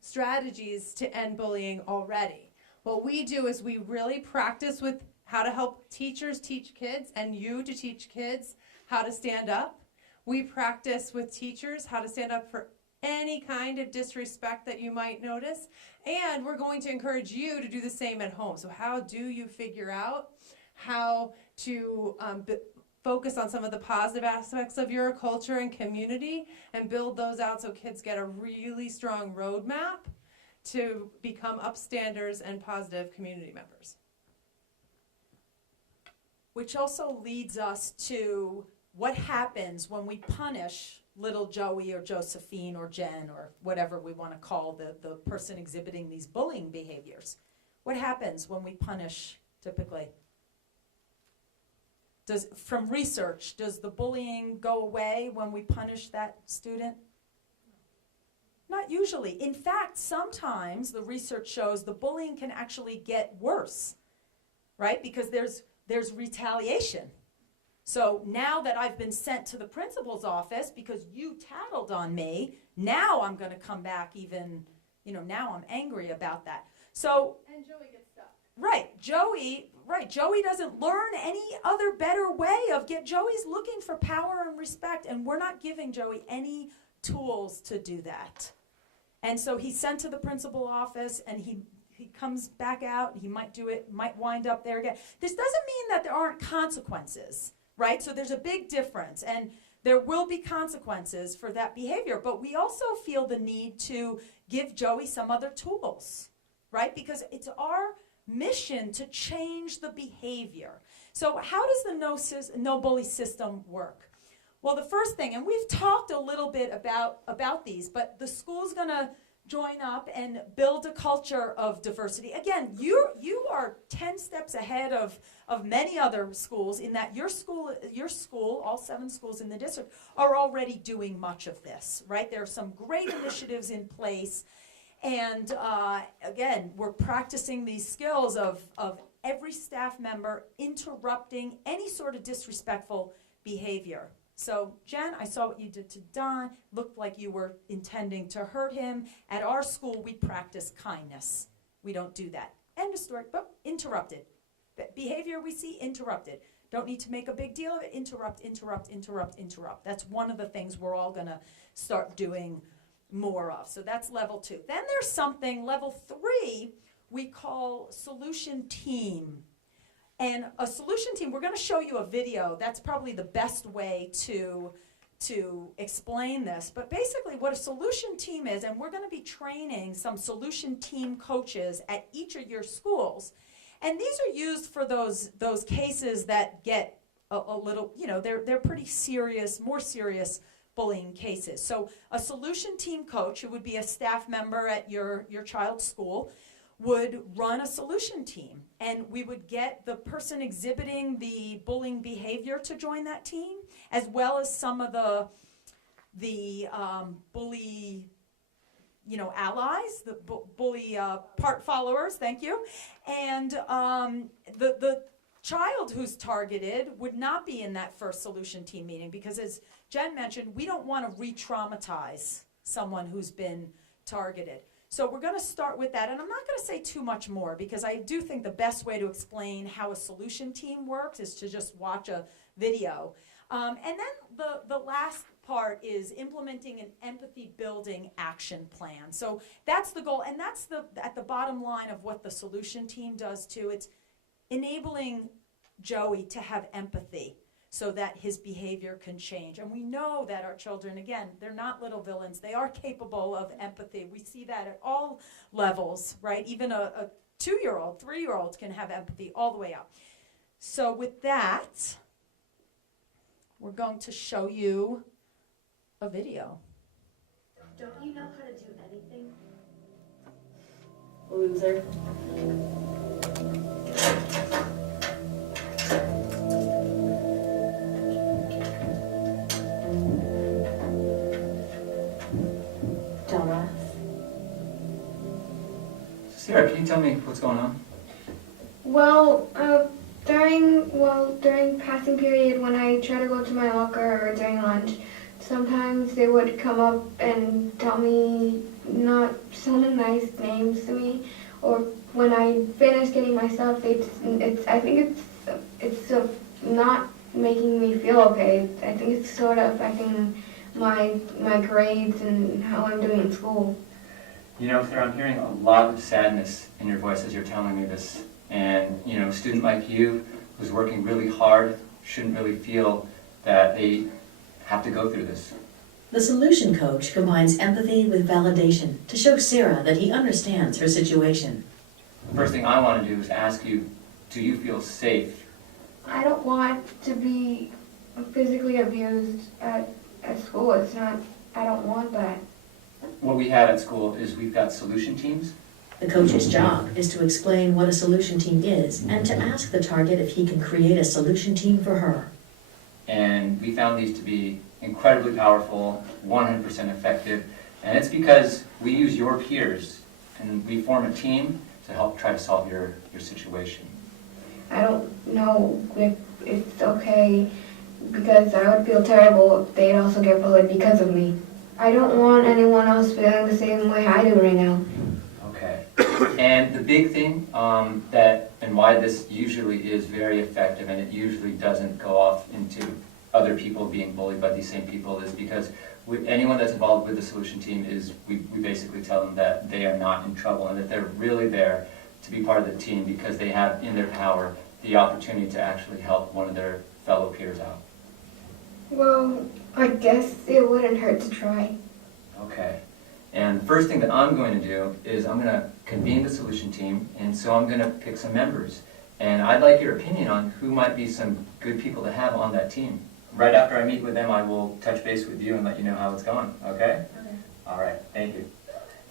strategies to end bullying already. What we do is we really practice with how to help teachers teach kids and you to teach kids how to stand up. We practice with teachers how to stand up for any kind of disrespect that you might notice. And we're going to encourage you to do the same at home. So how do you figure out how to focus on some of the positive aspects of your culture and community and build those out so kids get a really strong roadmap to become upstanders and positive community members? Which also leads us to what happens when we punish little Joey or Josephine or Jen or whatever we want to call the person exhibiting these bullying behaviors. What happens when we punish typically? From research, does the bullying go away when we punish that student? Not usually. In fact, sometimes the research shows the bullying can actually get worse, right? Because there's retaliation. So now that I've been sent to the principal's office because you tattled on me, now I'm going to come back even, you know, now I'm angry about that. So, And Joey gets stuck. Joey doesn't learn any other better way of Joey's looking for power and respect, and we're not giving Joey any tools to do that. And so he's sent to the principal office, and he comes back out, he might do it, might wind up there again. This doesn't mean that there aren't consequences, right? So there's a big difference, and there will be consequences for that behavior, but we also feel the need to give Joey some other tools, right? Because it's our mission to change the behavior. So how does the no bully system work? Well, the first thing, and we've talked a little bit about these, but the school's going to join up and build a culture of diversity. Again, you are 10 steps ahead of many other schools in that your school, all 7 schools in the district, are already doing much of this, right? There are some great initiatives in place. And again, we're practicing these skills of every staff member interrupting any sort of disrespectful behavior. So, Jen, I saw what you did to Don. Looked like you were intending to hurt him. At our school, we practice kindness. We don't do that. End of story. But interrupted. Behavior we see, interrupted. Don't need to make a big deal of it. Interrupt, interrupt, interrupt, interrupt. That's one of the things we're all going to start doing more of. So that's level 2. Then there's something, level 3, we call solution team. And a solution team, we're going to show you a video. That's probably the best way to explain this. But basically what a solution team is, and we're going to be training some solution team coaches at each of your schools. And these are used for those cases that get a little, you know, they're pretty serious, more serious bullying cases. So a solution team coach, who would be a staff member at your child's school, would run a solution team, and we would get the person exhibiting the bullying behavior to join that team, as well as some of the the bully, allies, the bully part followers, thank you. And the child who's targeted would not be in that first solution team meeting because, as Jen mentioned, we don't want to re-traumatize someone who's been targeted. So we're going to start with that, and I'm not going to say too much more because I do think the best way to explain how a solution team works is to just watch a video. And then the last part is implementing an empathy building action plan. So that's the goal, and that's at the bottom line of what the solution team does too. It's enabling Joey to have empathy so that his behavior can change. And we know that our children, again, they're not little villains. They are capable of empathy. We see that at all levels, right? Even a 2-year-old, 3-year-old can have empathy all the way up. So with that, we're going to show you a video. Don't you know how to do anything? Loser. Dumbass. Sarah, can you tell me what's going on? Well, during passing period, when I try to go to my locker or during lunch, sometimes they would come up and tell me not so nice names to me, or when I finish getting my stuff, I think it's not making me feel okay. I think it's sort of affecting my grades and how I'm doing in school. You know, Sarah, I'm hearing a lot of sadness in your voice as you're telling me this. And, a student like you who's working really hard shouldn't really feel that they have to go through this. The solution coach combines empathy with validation to show Sarah that he understands her situation. The first thing I want to do is ask you, do you feel safe? I don't want to be physically abused at school. I don't want that. What we have at school is we've got solution teams. The coach's job is to explain what a solution team is and to ask the target if he can create a solution team for her. And we found these to be incredibly powerful, 100% effective, and it's because we use your peers and we form a team to help try to solve your situation. I don't know if it's okay because I would feel terrible if they'd also get bullied because of me. I don't want anyone else feeling the same way I do right now. Okay. And the big thing and why this usually is very effective and it usually doesn't go off into other people being bullied by these same people is because anyone that's involved with the solution team is we basically tell them that they are not in trouble and that they're really there to be part of the team because they have in their power the opportunity to actually help one of their fellow peers out. Well, I guess it wouldn't hurt to try. Okay. And the first thing that I'm going to do is I'm going to convene the solution team, and so I'm going to pick some members. And I'd like your opinion on who might be some good people to have on that team. Right after I meet with them, I will touch base with you and let you know how it's going, okay? Okay. All right, thank you.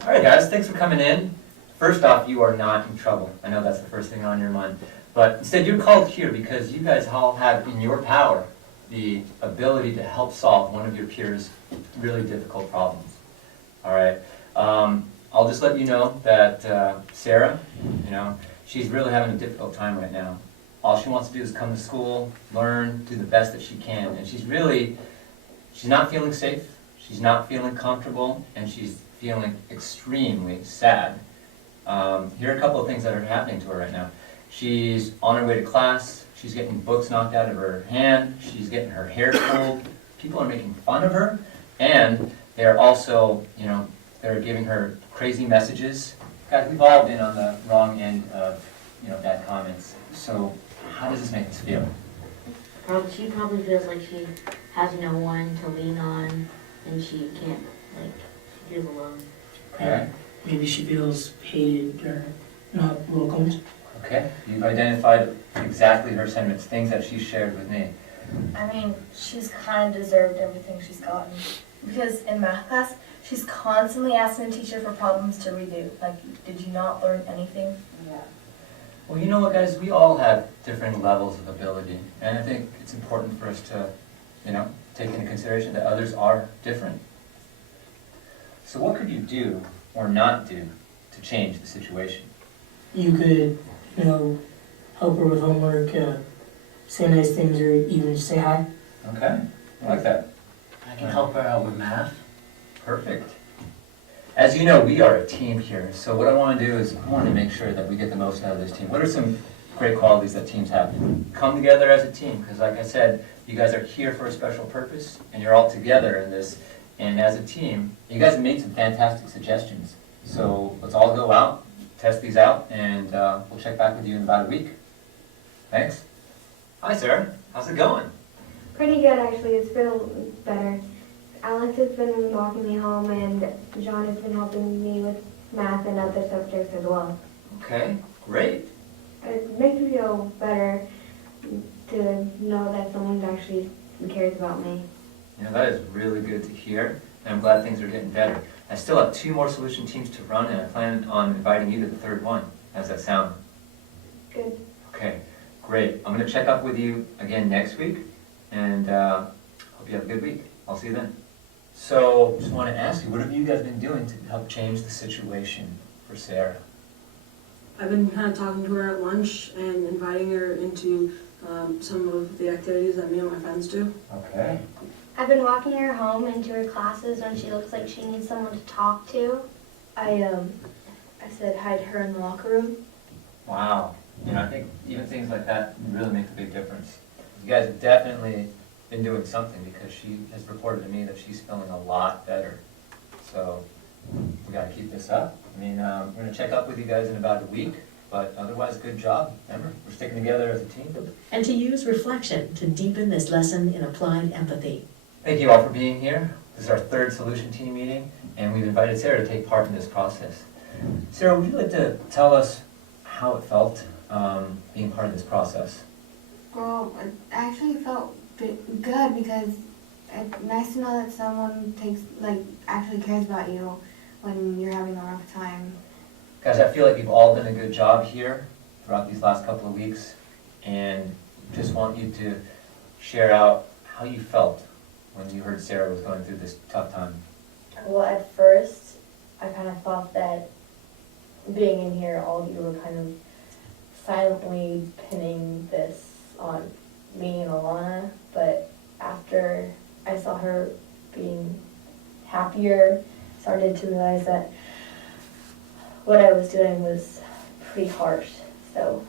All right, guys, thanks for coming in. First off, you are not in trouble. I know that's the first thing on your mind. But instead, you're called here because you guys all have in your power the ability to help solve one of your peers' really difficult problems. All right. I'll just let you know that Sarah, she's really having a difficult time right now. All she wants to do is come to school, learn, do the best that she can. And she's not feeling safe, she's not feeling comfortable, and she's feeling extremely sad. Here are a couple of things that are happening to her right now. She's on her way to class, she's getting books knocked out of her hand, she's getting her hair pulled, people are making fun of her, and they're also, they're giving her crazy messages. Guys, we've all been on the wrong end of, bad comments. So how does this make us feel? She probably feels like she has no one to lean on, and she can't, she feels alone. Okay. Maybe she feels hated or not welcomed. Okay. You've identified exactly her sentiments, things that she shared with me. I mean, she's kind of deserved everything she's gotten. Because in math class, she's constantly asking the teacher for problems to redo. Like, did you not learn anything? Yeah. Well, you know what, guys? We all have different levels of ability. And I think it's important for us to, take into consideration that others are different. So what could you do or not do to change the situation? You could, help her with homework, say nice things, or even just say hi. Okay, I like that. I can help her out with math. Perfect. As you know, we are a team here, so what I want to do is I want to make sure that we get the most out of this team. What are some great qualities that teams have? Come together as a team, because like I said, you guys are here for a special purpose, and you're all together in this. And as a team, you guys have made some fantastic suggestions. So let's all go out, test these out, and we'll check back with you in about a week. Thanks. Hi, Sarah. How's it going? Pretty good, actually. It's been better. Alex has been walking me home, and John has been helping me with math and other subjects as well. Okay, great. It makes me feel better to know that someone actually cares about me. That is really good to hear, and I'm glad things are getting better. I still have 2 more solution teams to run, and I plan on inviting you to the 3rd one. How's that sound? Good. Okay, great. I'm going to check up with you again next week, and hope you have a good week. I'll see you then. So, just want to ask you, what have you guys been doing to help change the situation for Sarah? I've been kind of talking to her at lunch and inviting her into some of the activities that me and my friends do. Okay. I've been walking her home into her classes when she looks like she needs someone to talk to. I said hi to her in the locker room. Wow. I think even things like that really make a big difference. You guys have definitely been doing something, because she has reported to me that she's feeling a lot better. So we got to keep this up. We're going to check up with you guys in about a week, but otherwise, good job. Remember, we're sticking together as a team. And to use reflection to deepen this lesson in applied empathy. Thank you all for being here. This is our 3rd solution team meeting, and we've invited Sarah to take part in this process. Sarah, would you like to tell us how it felt being part of this process? Well, it actually felt good, because it's nice to know that someone actually cares about you when you're having a rough time. Guys, I feel like you've all done a good job here throughout these last couple of weeks, and just want you to share out how you felt when you heard Sarah was going through this tough time. Well, at first, I kind of thought that being in here, all of you were kind of silently pinning this on me and Alana, but after I saw her being happier, started to realize that what I was doing was pretty harsh, so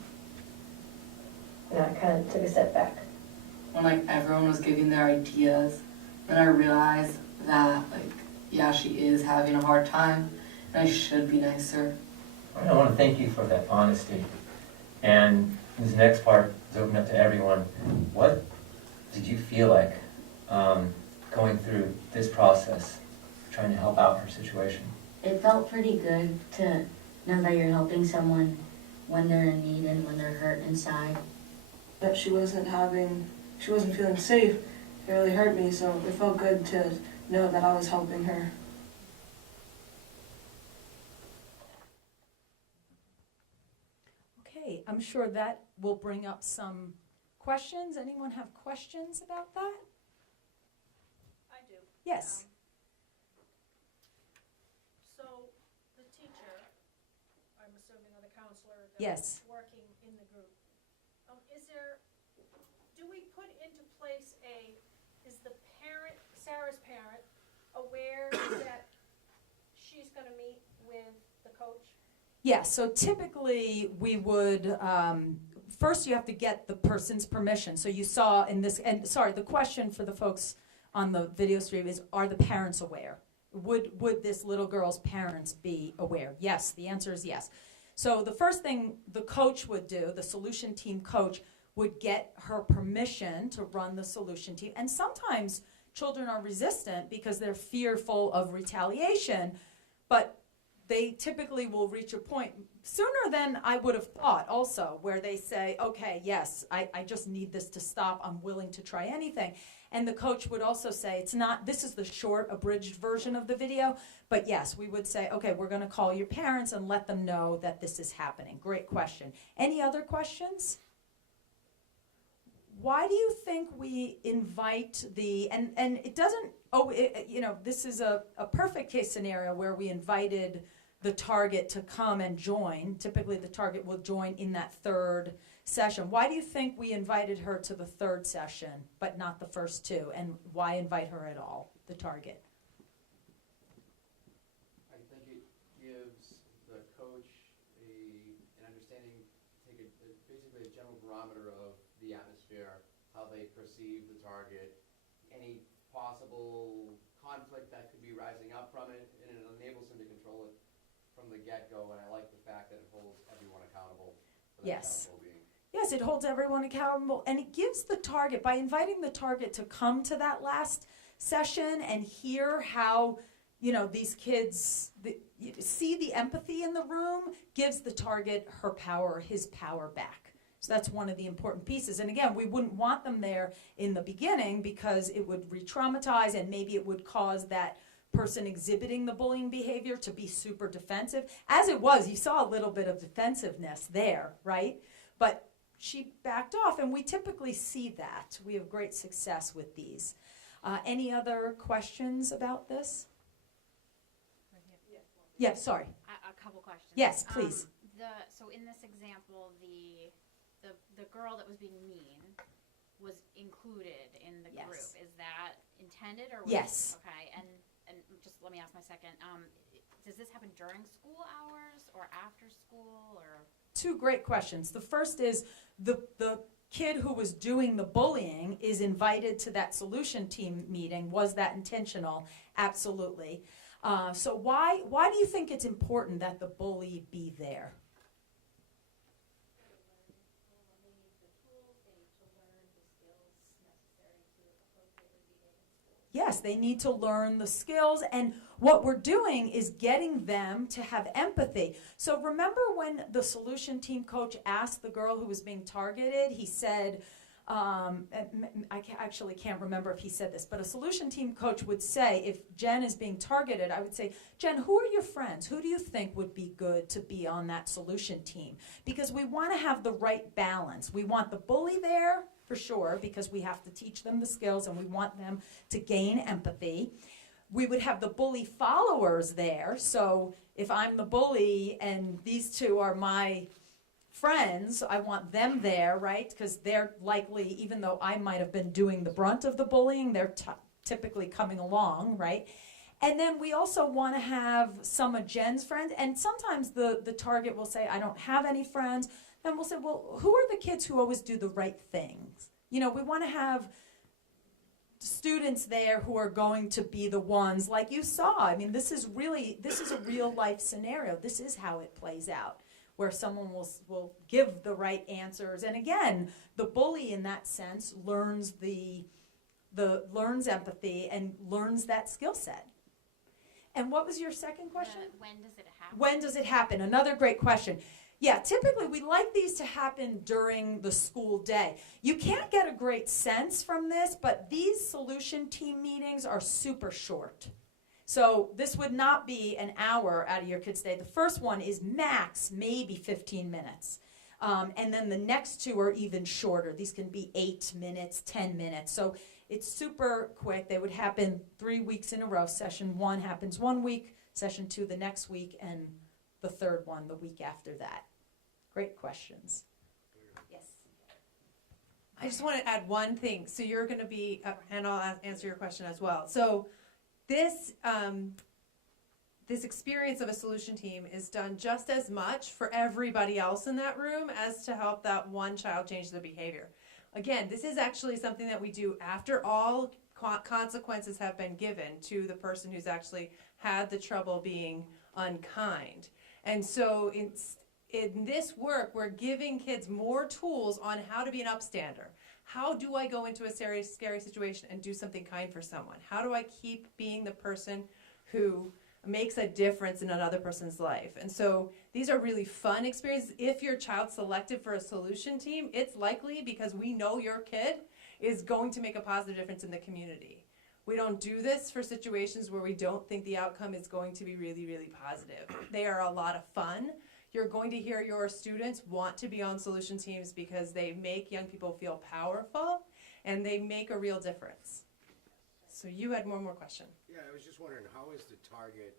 I kind of took a step back. When everyone was giving their ideas, then I realized that yeah, she is having a hard time, and I should be nicer. I want to thank you for that honesty. And this next part is open up to everyone. What did you feel like going through this process, trying to help out her situation? It felt pretty good to know that you're helping someone when they're in need and when they're hurt inside. That she wasn't feeling safe, it really hurt me, so it felt good to know that I was helping her. Okay, I'm sure that will bring up some questions. Anyone have questions about that? I do. Yes. So the teacher, I'm assuming, or the counselor Yes. that's working in the group, do we put into place is the parent, Sarah's parent, aware that she's going to meet with the coach? Yes, so typically we would, first you have to get the person's permission. So you saw in this, and sorry, the question for the folks on the video stream is, are the parents aware? Would this little girl's parents be aware? Yes, the answer is yes. So the first thing the coach would do, the solution team coach, would get her permission to run the solution team. And sometimes children are resistant because they're fearful of retaliation, but they typically will reach a point sooner than I would have thought also, where they say, okay, yes, I just need this to stop. I'm willing to try anything. And the coach would also say, this is the short, abridged version of the video, but yes, we would say, okay, we're going to call your parents and let them know that this is happening. Great question. Any other questions? why do you think we invite and it doesn't, this is a perfect case scenario where we invited the target to come and join. Typically the target will join in that third session. Why do you think we invited her to the third session but not the first two? And why invite her at all, the target? I think it gives the coach an understanding, basically a general barometer of the atmosphere, how they perceive the target, any possible conflict that could be rising up from it, and it enables them to control it from the get-go, and I like the fact that it holds everyone accountable for that Yes. well-being. Yes, it holds everyone accountable, and it gives the target, by inviting the target to come to that last session and hear how, these kids see the empathy in the room, gives the target her power, his power back. So that's one of the important pieces. And again, we wouldn't want them there in the beginning because it would re-traumatize and maybe it would cause that person exhibiting the bullying behavior to be super defensive. As it was, you saw a little bit of defensiveness there, right? But she backed off, and we typically see that. We have great success with these. Any other questions about this? Yeah, sorry. A couple questions. Yes, please. So in this example, the girl that was being mean was included in the group. Yes. Is that intended or? Yes. Okay, and just let me ask my second. Does this happen during school hours or after school or? Two great questions. The first is the kid who was doing the bullying is invited to that solution team meeting. Was that intentional? Absolutely. So why do you think it's important that the bully be there? Yes, they need to learn the skills, and what we're doing is getting them to have empathy. So remember when the solution team coach asked the girl who was being targeted, he said, actually can't remember if he said this, but a solution team coach would say, if Jen is being targeted, I would say, Jen, who are your friends? Who do you think would be good to be on that solution team? Because we want to have the right balance. We want the bully there, for sure, because we have to teach them the skills and we want them to gain empathy. We would have the bully followers there. So if I'm the bully and these two are my friends, I want them there, right? Because they're likely, even though I might have been doing the brunt of the bullying, they're typically coming along, right? And then we also want to have some of Jen's friends. And sometimes the target will say, I don't have any friends. Then we'll say, well, who are the kids who always do the right things? We want to have students there who are going to be the ones like you saw. I mean, this is a real life scenario. This is how it plays out, where someone will give the right answers. And again, the bully in that sense learns learns empathy and learns that skill set. And what was your second question? When does it happen? When does it happen? Another great question. Yeah, typically we like these to happen during the school day. You can't get a great sense from this, but these solution team meetings are super short. So this would not be an hour out of your kid's day. The first one is max maybe 15 minutes. And then the next two are even shorter. These can be 8 minutes, 10 minutes. So it's super quick. They would happen 3 weeks in a row. Session 1 happens 1 week, session 2 the next week, and the third one the week after that. Great questions. Yes. I just want to add one thing. So you're going to be, and I'll answer your question as well. So this experience of a solution team is done just as much for everybody else in that room as to help that one child change their behavior. Again, this is actually something that we do after all consequences have been given to the person who's actually had the trouble being unkind. And so in this work, we're giving kids more tools on how to be an upstander. How do I go into a scary situation and do something kind for someone? How do I keep being the person who makes a difference in another person's life? And so these are really fun experiences. If your child's selected for a solution team, it's likely because we know your kid is going to make a positive difference in the community. We don't do this for situations where we don't think the outcome is going to be really, really positive. They are a lot of fun. You're going to hear your students want to be on solution teams because they make young people feel powerful and they make a real difference. So you had one more question. Yeah, I was just wondering, how is the target,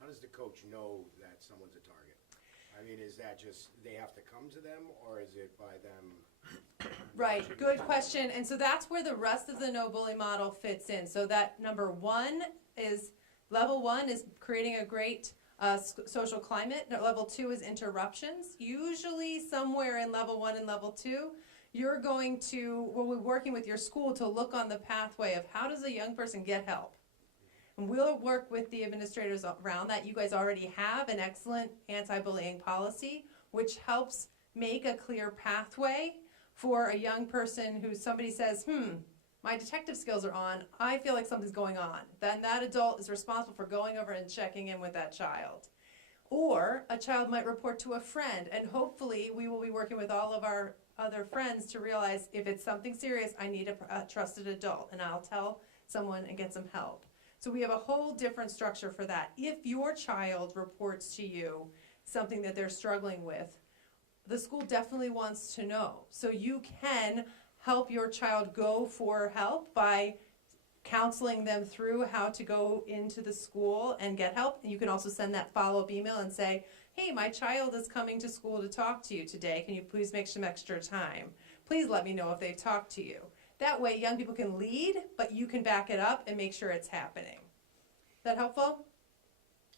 how does the coach know that someone's a target? I mean, is that just they have to come to them, or is it by them? Right, good question. And so that's where the rest of the no bully model fits in. So that level one is creating a great social climate. Level 2 is interruptions. Usually somewhere in level 1 and level 2, you're going to, we'll be working with your school to look on the pathway of how does a young person get help. And we'll work with the administrators around that. You guys already have an excellent anti-bullying policy, which helps make a clear pathway for a young person who somebody says, my detective skills are on, I feel like something's going on. Then that adult is responsible for going over and checking in with that child. Or a child might report to a friend, and hopefully we will be working with all of our other friends to realize if it's something serious, I need a trusted adult, and I'll tell someone and get some help. So we have a whole different structure for that. If your child reports to you something that they're struggling with, the school definitely wants to know. So you can help your child go for help by counseling them through how to go into the school and get help. And you can also send that follow-up email and say, hey, my child is coming to school to talk to you today. Can you please make some extra time? Please let me know if they've talked to you. That way young people can lead, but you can back it up and make sure it's happening. Is that helpful?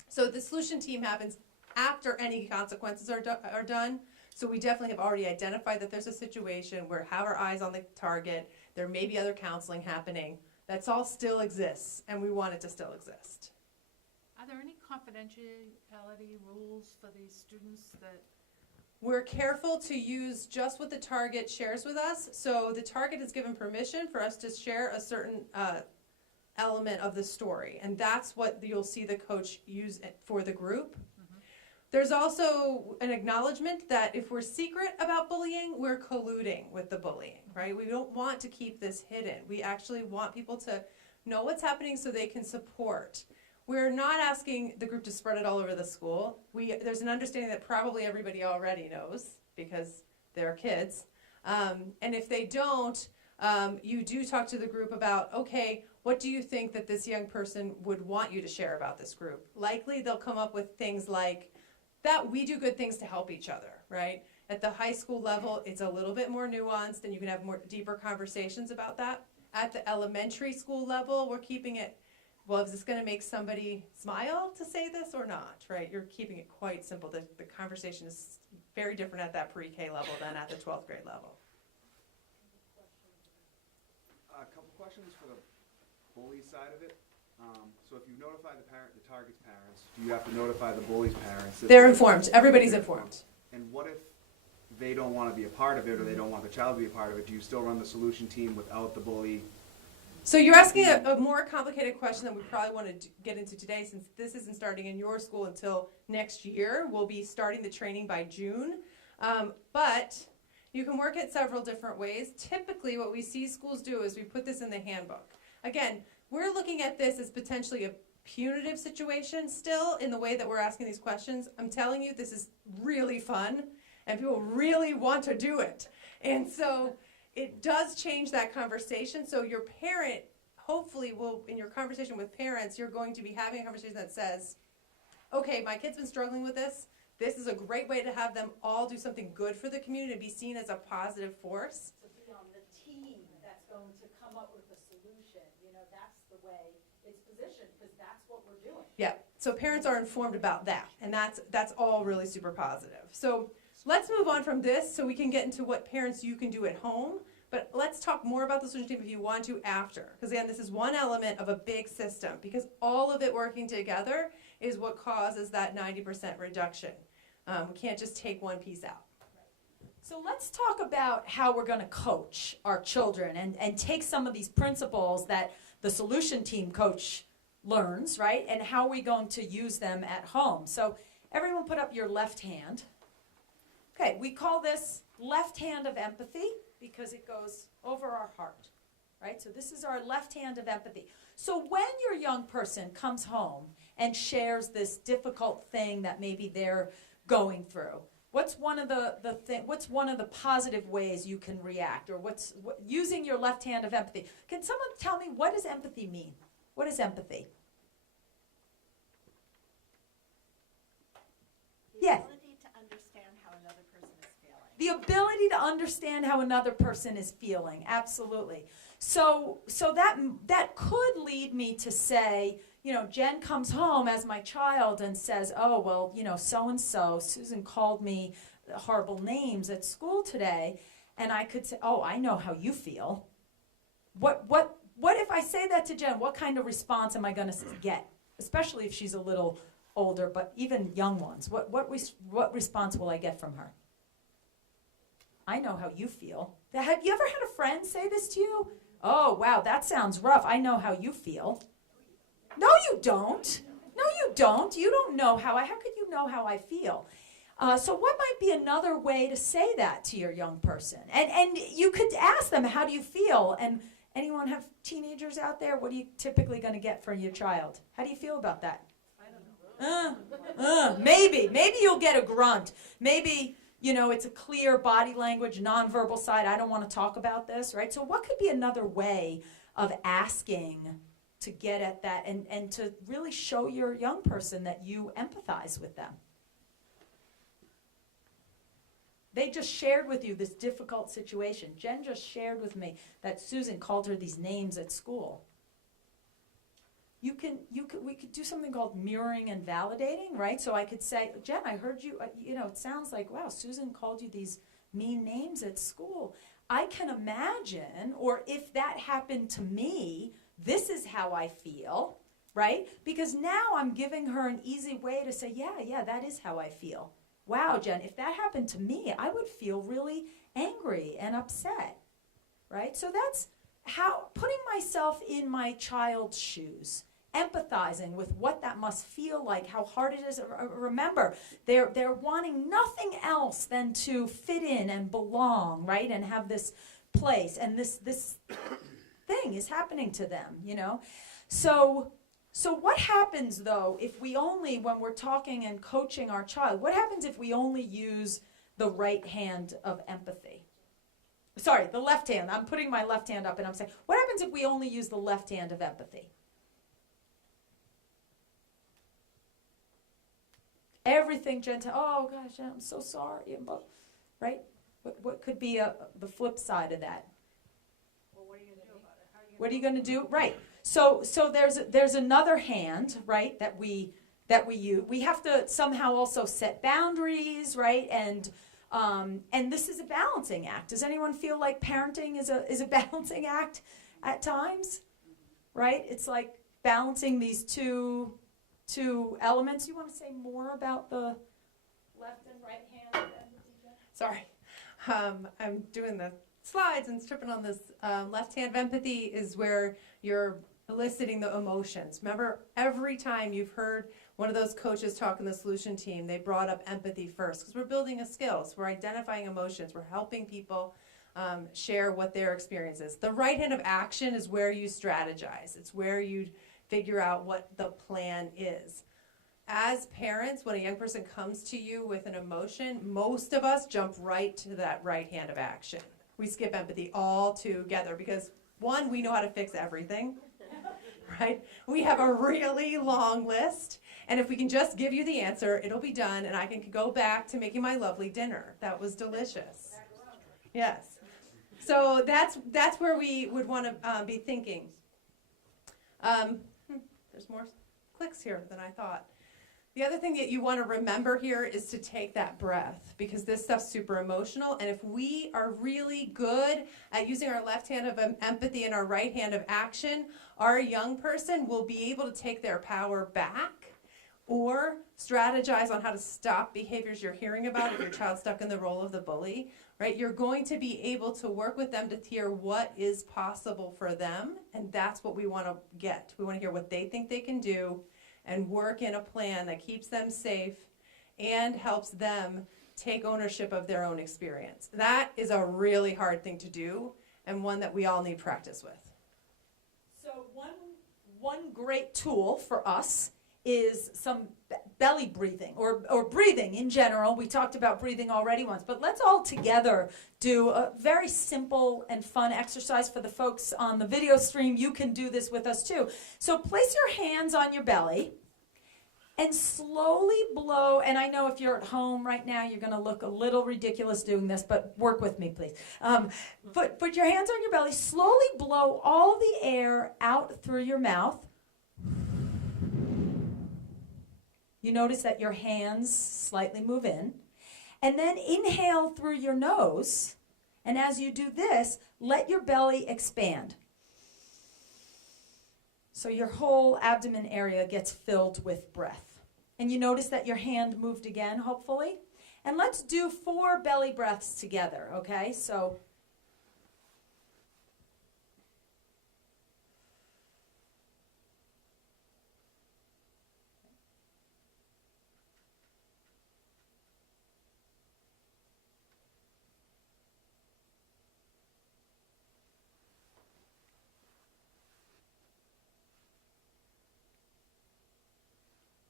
So the solution team happens after any consequences are done. So we definitely have already identified that there's a situation where have our eyes on the target. There may be other counseling happening. That's all still exists, and we want it to still exist. Are there any confidentiality rules for these students that? We're careful to use just what the target shares with us. So the target is given permission for us to share a certain element of the story, and that's what you'll see the coach use for the group. There's also an acknowledgement that if we're secret about bullying, we're colluding with the bullying, right? We don't want to keep this hidden. We actually want people to know what's happening so they can support. We're not asking the group to spread it all over the school. There's an understanding that probably everybody already knows because they're kids. And if they don't, you do talk to the group about, okay, what do you think that this young person would want you to share about this group? Likely they'll come up with things like, that we do good things to help each other, right? At the high school level, it's a little bit more nuanced and you can have more deeper conversations about that. At the elementary school level, we're keeping it, well, is this gonna make somebody smile to say this or not, right? You're keeping it quite simple. The conversation is very different at that pre-K level than at the 12th grade level. A couple questions for the bully side of it. So if you notify the target's parents, do you have to notify the bully's parents? They're informed. Everybody's informed. And what if they don't want to be a part of it, or they don't want the child to be a part of it? Do you still run the solution team without the bully? So you're asking a more complicated question than we probably want to get into today, since this isn't starting in your school until next year. We'll be starting the training by June. But you can work it several different ways. Typically what we see schools do is we put this in the handbook. Again, we're looking at this as potentially a punitive situation still in the way that we're asking these questions. I'm telling you, this is really fun and people really want to do it. And so it does change that conversation. So your parent hopefully will, in your conversation with parents, you're going to be having a conversation that says, okay, my kid's been struggling with this. This is a great way to have them all do something good for the community and be seen as a positive force. To be on the team that's going to come up with a solution, that's the way it's positioned, because that's what we're doing. Yeah, so parents are informed about that, and that's all really super positive. So let's move on from this so we can get into what parents you can do at home, but let's talk more about the solution team if you want to after, because again, this is one element of a big system, because all of it working together is what causes that 90% reduction. We can't just take one piece out. So let's talk about how we're going to coach our children and take some of these principles that the solution team coach learns, right? And how are we going to use them at home? So everyone put up your left hand. Okay, we call this left hand of empathy because it goes over our heart, right? So this is our left hand of empathy. So when your young person comes home and shares this difficult thing that maybe they're going through? What's one of what's one of the positive ways you can react, or using your left hand of empathy? Can someone tell me, what does empathy mean? What is empathy? Yes. The ability to understand how another person is feeling, absolutely. So that could lead me to say, Jen comes home as my child and says, oh, well, so-and-so, Susan called me horrible names at school today, and I could say, oh, I know how you feel. What if I say that to Jen? What kind of response am I going to get? Especially if she's a little older, but even young ones. What response will I get from her? I know how you feel. Have you ever had a friend say this to you? Oh, wow, that sounds rough. I know how you feel. No, you don't. No, you don't. You don't know how could you know how I feel? So what might be another way to say that to your young person? And you could ask them, how do you feel? And anyone have teenagers out there? What are you typically going to get from your child? How do you feel about that? I don't know. Maybe you'll get a grunt. Maybe, it's a clear body language, nonverbal side. I don't want to talk about this, right? So what could be another way of asking to get at that and to really show your young person that you empathize with them? They just shared with you this difficult situation. Jen just shared with me that Susan called her these names at school. We could do something called mirroring and validating, right? So I could say, Jen, I heard you, it sounds like, wow, Susan called you these mean names at school. I can imagine, or if that happened to me, this is how I feel, right? Because now I'm giving her an easy way to say, yeah, that is how I feel. Wow, Jen, if that happened to me, I would feel really angry and upset, right? So that's how, putting myself in my child's shoes, empathizing with what that must feel like, how hard it is. Remember, they're wanting nothing else than to fit in and belong, right? And have this place, and this thing is happening to them, So what happens, though, if we only, when we're talking and coaching our child, what happens if we only use the right hand of empathy? Sorry, the left hand. I'm putting my left hand up and I'm saying, what happens if we only use the left hand of empathy? Everything, gentle, oh gosh, I'm so sorry, right? What could be the flip side of that? Well, what are you going to do about it? What are you going to do? Right. So there's another hand, right, that we use. We have to somehow also set boundaries, right? And this is a balancing act. Does anyone feel like parenting is a balancing act at times? Right? It's like balancing these two elements. You want to say more about the left and right hand? Sorry. I'm doing the slides and tripping on this. Left hand of empathy is where you're eliciting the emotions. Remember, every time you've heard one of those coaches talk in the solution team, they brought up empathy first, because we're building a skill. So we're identifying emotions. We're helping people share what their experience is. The right hand of action is where you strategize. It's where you figure out what the plan is. As parents, when a young person comes to you with an emotion, most of us jump right to that right hand of action. We skip empathy altogether because, one, we know how to fix everything, right? We have a really long list, and if we can just give you the answer, it'll be done, and I can go back to making my lovely dinner. That was delicious. Yes. So that's where we would want to be thinking. There's more clicks here than I thought. The other thing that you want to remember here is to take that breath, because this stuff's super emotional, and if we are really good at using our left hand of empathy and our right hand of action, our young person will be able to take their power back or strategize on how to stop behaviors you're hearing about if your child's stuck in the role of the bully, right? You're going to be able to work with them to hear what is possible for them, and that's what we want to get. We want to hear what they think they can do and work in a plan that keeps them safe and helps them take ownership of their own experience. That is a really hard thing to do, and one that we all need practice with. So one great tool for us is some belly breathing or breathing in general. We talked about breathing already once, but let's all together do a very simple and fun exercise for the folks on the video stream. You can do this with us too. So place your hands on your belly and slowly blow. And I know if you're at home right now, you're going to look a little ridiculous doing this, but work with me, please. Put your hands on your belly. Slowly blow all the air out through your mouth. You notice that your hands slightly move in. And then inhale through your nose. And as you do this, let your belly expand. So your whole abdomen area gets filled with breath. And you notice that your hand moved again, hopefully. And let's do 4 belly breaths together, okay? So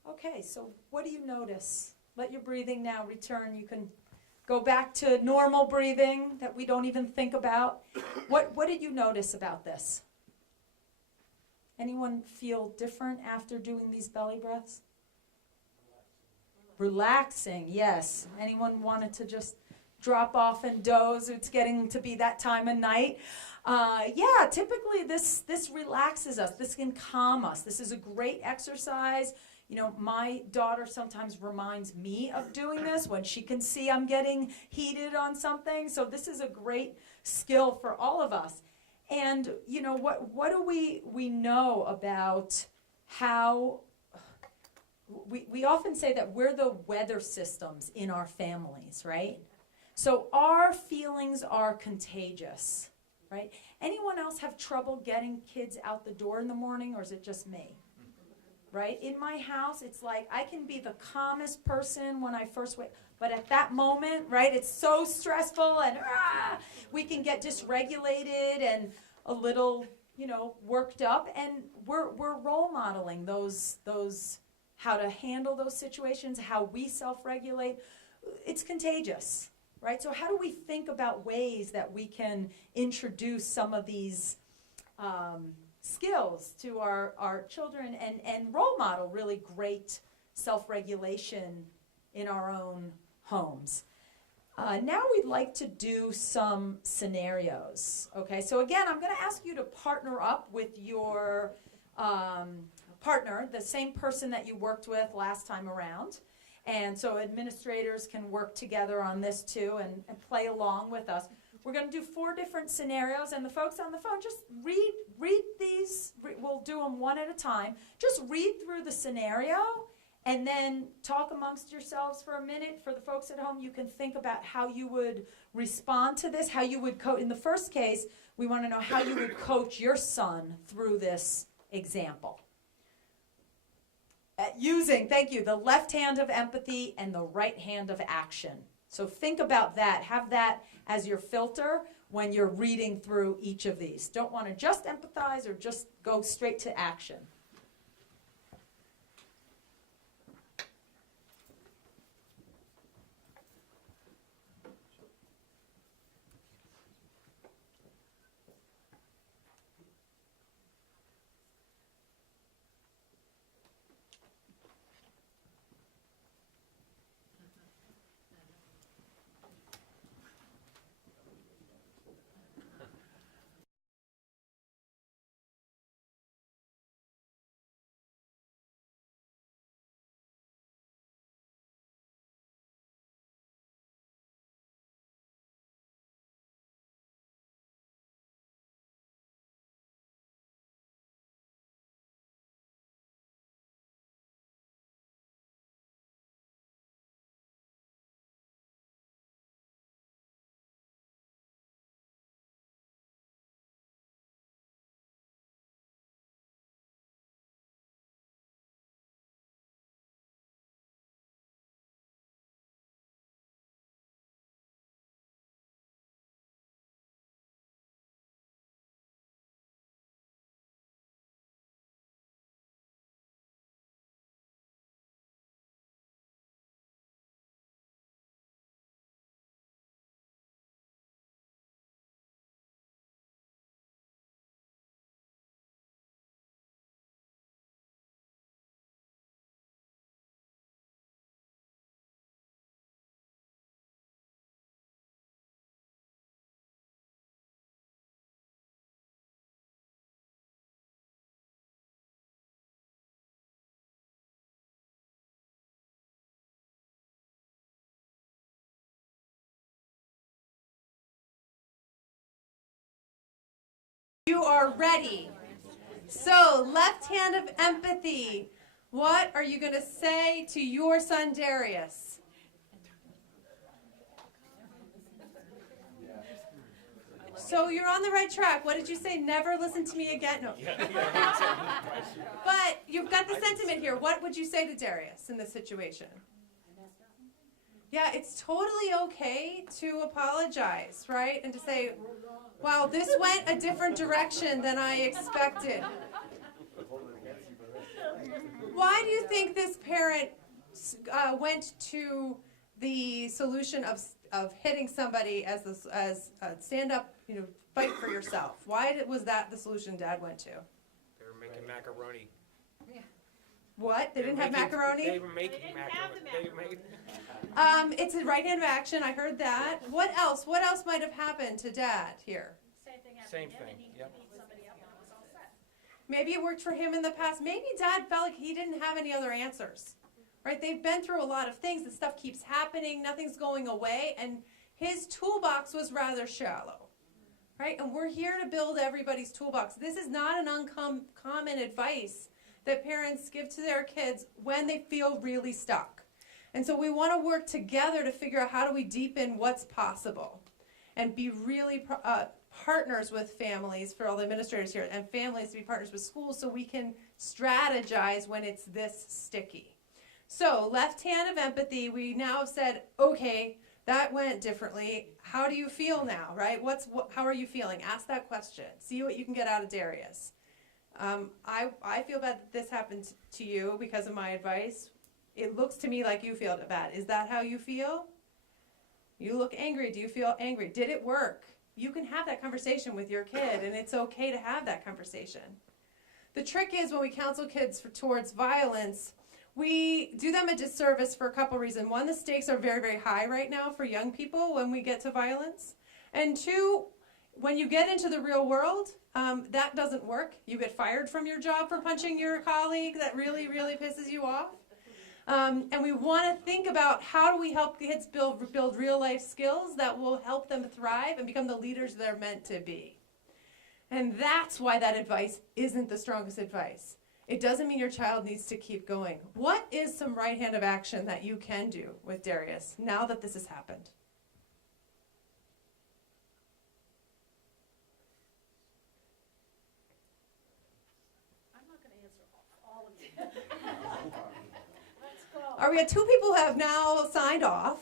okay, so what do you notice? Let your breathing now return. You can go back to normal breathing that we don't even think about. What did you notice about this? Anyone feel different after doing these belly breaths? Relaxing, yes. Anyone wanted to just drop off and doze? It's getting to be that time of night. Yeah, typically this relaxes us. This can calm us. This is a great exercise. You know, my daughter sometimes reminds me of doing this when she can see I'm getting heated on something. So this is a great skill for all of us. And, you know, what do we know about how we often say that we're the weather systems in our families, right? So our feelings are contagious, right? Anyone else have trouble getting kids out the door in the morning, or is it just me? Right? In my house, it's like I can be the calmest person when I first wake, but at that moment, right, it's so stressful and we can get dysregulated and a little, you know, worked up, and we're role modeling those how to handle those situations, how we self-regulate. It's contagious, right? So how do we think about ways that we can introduce some of these skills to our children and role model really great self-regulation in our own homes. Now we'd like to do some scenarios. Okay, so again, I'm going to ask you to partner up with your partner, the same person that you worked with last time around. And so administrators can work together on this too and play along with us. We're going to do 4 different scenarios, and the folks on the phone, just read these. We'll do them one at a time. Just read through the scenario and then talk amongst yourselves for a minute. For the folks at home, you can think about how you would respond to this, how you would coach. In the first case, we want to know how you would coach your son through this example. Using, thank you, the left hand of empathy and the right hand of action. So think about that. Have that as your filter when you're reading through each of these. Don't want to just empathize or just go straight to action. You are ready. So, left hand of empathy. What are you going to say to your son Darius? So you're on the right track. What did you say? Never listen to me again? No. But you've got the sentiment here. What would you say to Darius in this situation? Yeah, it's totally okay to apologize, right? And to say, wow, this went a different direction than I expected. Why do you think this parent went to the solution of hitting somebody as stand up, fight for yourself? Why was that the solution Dad went to? They were making macaroni. What? They didn't have macaroni? They were making macaroni. It's a right hand of action. I heard that. What else? What else might have happened to Dad here? Same thing. Yep. Maybe it worked for him in the past. Maybe Dad felt like he didn't have any other answers. Right? They've been through a lot of things. The stuff keeps happening. Nothing's going away. And his toolbox was rather shallow. Right? And we're here to build everybody's toolbox. This is not an uncommon advice that parents give to their kids when they feel really stuck. And so we want to work together to figure out how do we deepen what's possible and be really partners with families, for all the administrators here, and families to be partners with schools so we can strategize when it's this sticky. So left hand of empathy, we now have said, okay, that went differently. How do you feel now, right? How are you feeling? Ask that question. See what you can get out of Darius. I feel bad that this happened to you because of my advice. It looks to me like you feel bad. Is that how you feel? You look angry. Do you feel angry? Did it work? You can have that conversation with your kid, and it's okay to have that conversation. The trick is when we counsel kids towards violence, we do them a disservice for a couple reasons. One, the stakes are very, very high right now for young people when we get to violence. And two, when you get into the real world, that doesn't work. You get fired from your job for punching your colleague. That really, really pisses you off. And we want to think about how do we help kids build real life skills that will help them thrive and become the leaders they're meant to be. And that's why that advice isn't the strongest advice. It doesn't mean your child needs to keep going. What is some right hand of action that you can do with Darius now that this has happened? I'm not going to answer all of you. Let's go. All right, we have two people who have now signed off.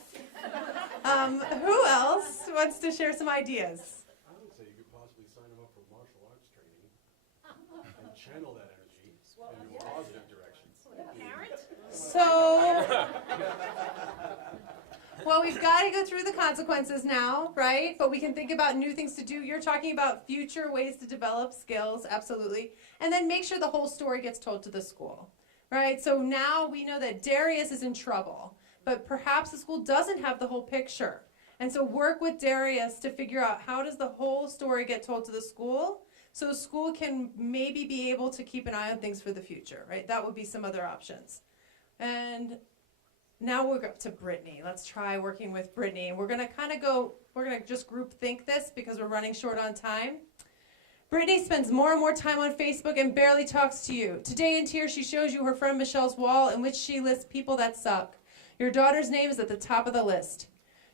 Who else wants to share some ideas? I would say you could possibly sign them up for martial arts training and channel that energy in a positive direction. So, well, we've got to go through the consequences now, right? But we can think about new things to do. You're talking about future ways to develop skills, absolutely. And then make sure the whole story gets told to the school, right? So now we know that Darius is in trouble, but perhaps the school doesn't have the whole picture. And so work with Darius to figure out how does the whole story get told to the school so the school can maybe be able to keep an eye on things for the future, right? That would be some other options. And now we'll go to Brittany. Let's try working with Brittany. We're going to just group think this because we're running short on time. Brittany spends more and more time on Facebook and barely talks to you. Today in tears, she shows you her friend Michelle's wall in which she lists people that suck. Your daughter's name is at the top of the list.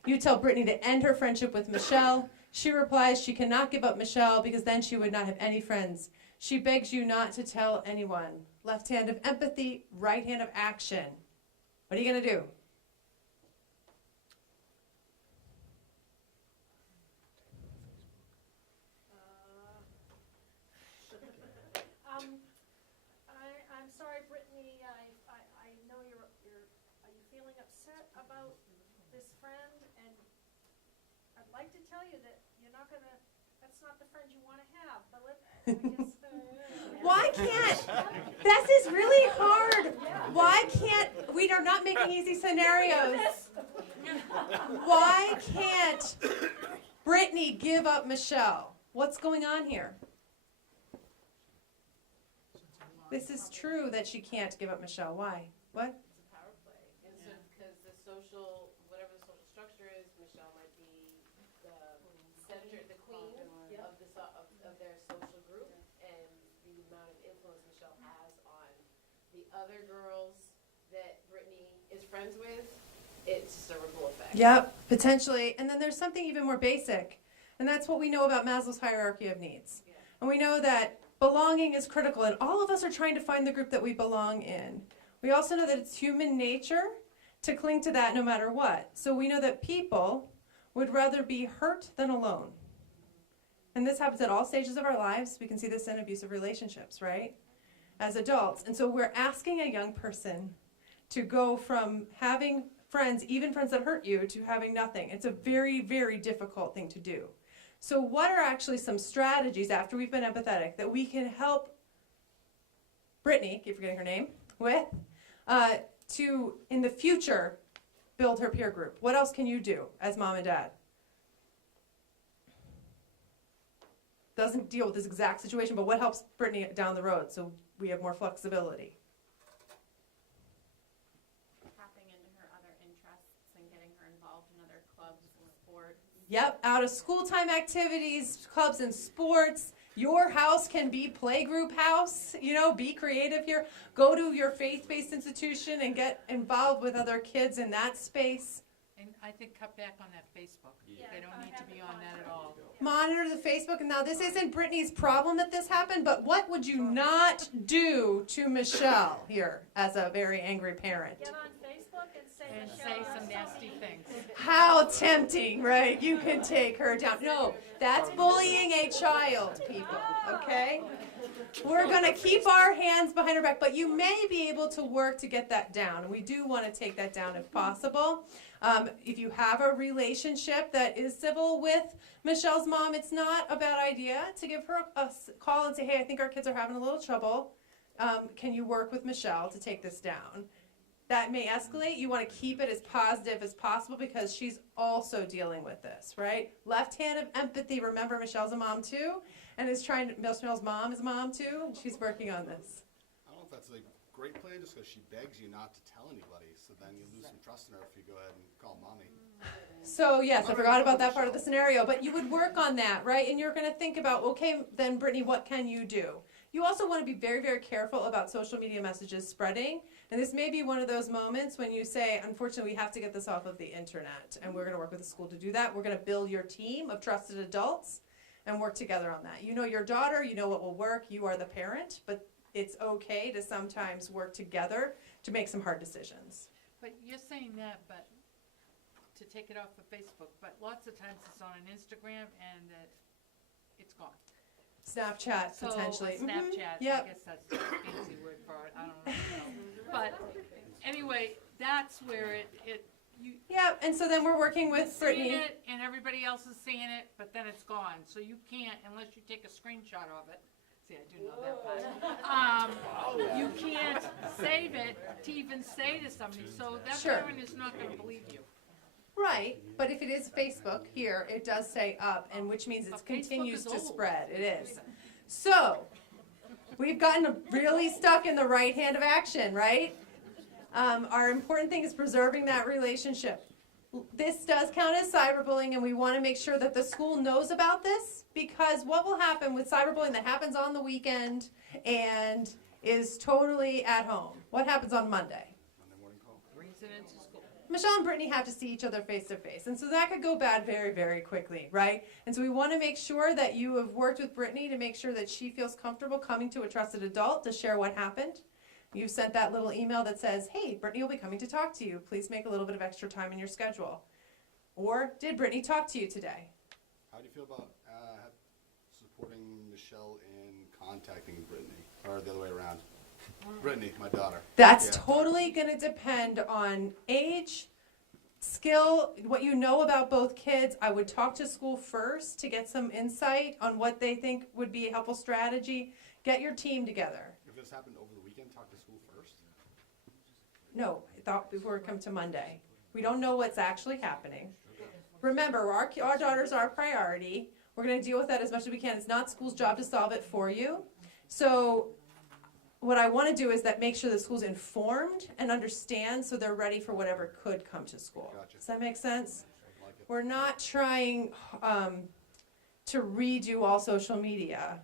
You tell Brittany to end her friendship with Michelle. She replies she cannot give up Michelle because then she would not have any friends. She begs you not to tell anyone. Left hand of empathy, right hand of action. What are you going to do? I'm sorry, Brittany. I know are you feeling upset about this friend? And I'd like to tell you that that's not the friend you want to have. But Why can't, this is really hard. Why can't, we are not making easy scenarios. Why can't Brittany give up Michelle? What's going on here? This is true that she can't give up Michelle. Why? What? It's a power play. Because whatever the social structure is, Michelle might be the center, the queen of their social group. other girls that Brittany is friends with, it's just a ripple effect. Yep, potentially. And then there's something even more basic, and that's what we know about Maslow's hierarchy of needs. Yeah. And we know that belonging is critical, and all of us are trying to find the group that we belong in. We also know that it's human nature to cling to that no matter what. So we know that people would rather be hurt than alone. And this happens at all stages of our lives. We can see this in abusive relationships, right? As adults. And so we're asking a young person to go from having friends, even friends that hurt you, to having nothing. It's a very, very difficult thing to do. So what are actually some strategies, after we've been empathetic, that we can help Brittany, keep forgetting her name, with, to, in the future, build her peer group? What else can you do as mom and dad? Doesn't deal with this exact situation, but what helps Brittany down the road so we have more flexibility? Tapping into her other interests and getting her involved in other clubs and sports. Yep, out of school time activities, clubs and sports. Your house can be playgroup house, be creative here. Go to your faith-based institution and get involved with other kids in that space. And I think cut back on that Facebook. They don't need to be on that at all. Monitor the Facebook. And now this isn't Brittany's problem that this happened, but what would you not do to Michelle here as a very angry parent? Get on Facebook and say, And Michelle, say some nasty things. How tempting, right? You can take her down. No, that's bullying a child, people, okay? We're going to keep our hands behind her back, but you may be able to work to get that down. And we do want to take that down if possible. If you have a relationship that is civil with Michelle's mom, it's not a bad idea to give her a call and say, hey, I think our kids are having a little trouble. Can you work with Michelle to take this down? That may escalate. You want to keep it as positive as possible because she's also dealing with this, right? Left hand of empathy. Remember, Michelle's a mom too, and Michelle's mom is a mom too, and she's working on this. I don't know if that's a great plan, just because she begs you not to tell anybody, so then you lose some trust in her if you go ahead and call mommy. So yes, I forgot about that part of the scenario, but you would work on that, right? And you're going to think about, okay, then Brittany, what can you do? You also want to be very, very careful about social media messages spreading. And this may be one of those moments when you say, unfortunately, we have to get this off of the internet. And we're going to work with the school to do that. We're going to build your team of trusted adults and work together on that. You know your daughter, you know what will work. You are the parent, but it's okay to sometimes work together to make some hard decisions. But you're saying that, but to take it off of Facebook, but lots of times it's on an Instagram and it's gone. Snapchat, So, potentially. Snapchat, Yep. I guess that's a fancy word for it, I don't know. But anyway, that's where Yep, and so then we're working with Brittany. seeing it and everybody else is seeing it, but then it's gone. So you can't, unless you take a screenshot of it. See, I do know that part. You can't save it to even say to somebody, so that Sure. parent is not gonna believe you. Right, but if it is Facebook here, it does say up, and which means it But Facebook continues is to old. spread. It is. So, we've gotten really stuck in the right hand of action, right? Our important thing is preserving that relationship. This does count as cyberbullying, and we want to make sure that the school knows about this, because what will happen with cyberbullying that happens on the weekend and is totally at home? What happens on Monday? Brings it into school. Michelle and Brittany have to see each other face to face. And so that could go bad very, very quickly, right? And so we want to make sure that you have worked with Brittany to make sure that she feels comfortable coming to a trusted adult to share what happened. You've sent that little email that says, hey, Brittany will be coming to talk to you. Please make a little bit of extra time in your schedule. Or did Brittany talk to you today? How do you feel about supporting Michelle in contacting Brittany, or the other way around? Brittany, my daughter. That's Yeah. totally going to depend on age, skill, what you know about both kids. I would talk to school first to get some insight on what they think would be a helpful strategy. Get your team together. If this happened over the weekend, talk to school first. No, I thought before we come to Monday. We don't know what's actually happening. Remember, our daughters are a priority. We're going to deal with that as much as we can. It's not school's job to solve it for you. So what I want to do is that make sure the school's informed and understand so they're ready for whatever could come to school. Gotcha. Does that make sense? We're not trying to redo all social media.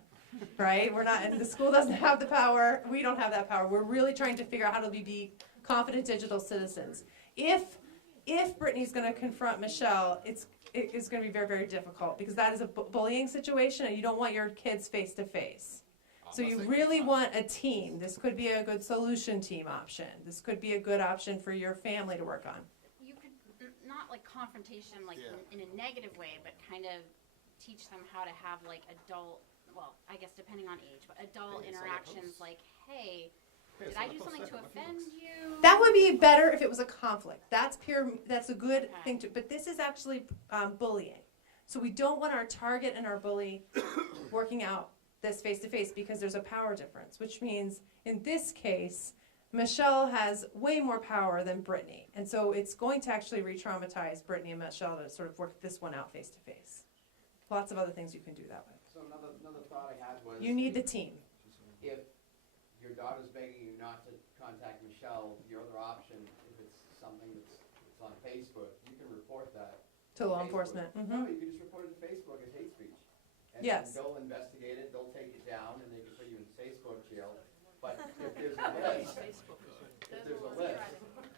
right? We're not, and the school doesn't have the power. We don't have that power. We're really trying to figure out how to be confident digital citizens. If Brittany's going to confront Michelle, it's going to be very, very difficult because that is a bullying situation, and you don't want your kids face to face. So you really want a team. This could be a good solution team option. This could be a good option for your family to work on. You could not like confrontation, like in a negative way, but kind of teach them how to have like adult. Well, I guess depending on age, but adult interactions. Like, hey, did I do something to offend you? That would be better if it was a conflict. That's a good thing to, but this is actually bullying. So we don't want our target and our bully working out this face-to-face because there's a power difference, which means in this case, Michelle has way more power than Brittany. And so it's going to actually re-traumatize Brittany and Michelle to sort of work this one out face-to-face. Lots of other things you can do that with. So another thought I had was... You need the team. If your daughter's begging you not to contact Michelle, your other option, if it's something that's on Facebook, you can report that to law enforcement. No, you can just report it to Facebook as hate speech. And yes. They'll investigate it, they'll take it down, and they can put you in Facebook jail. But if there's a list,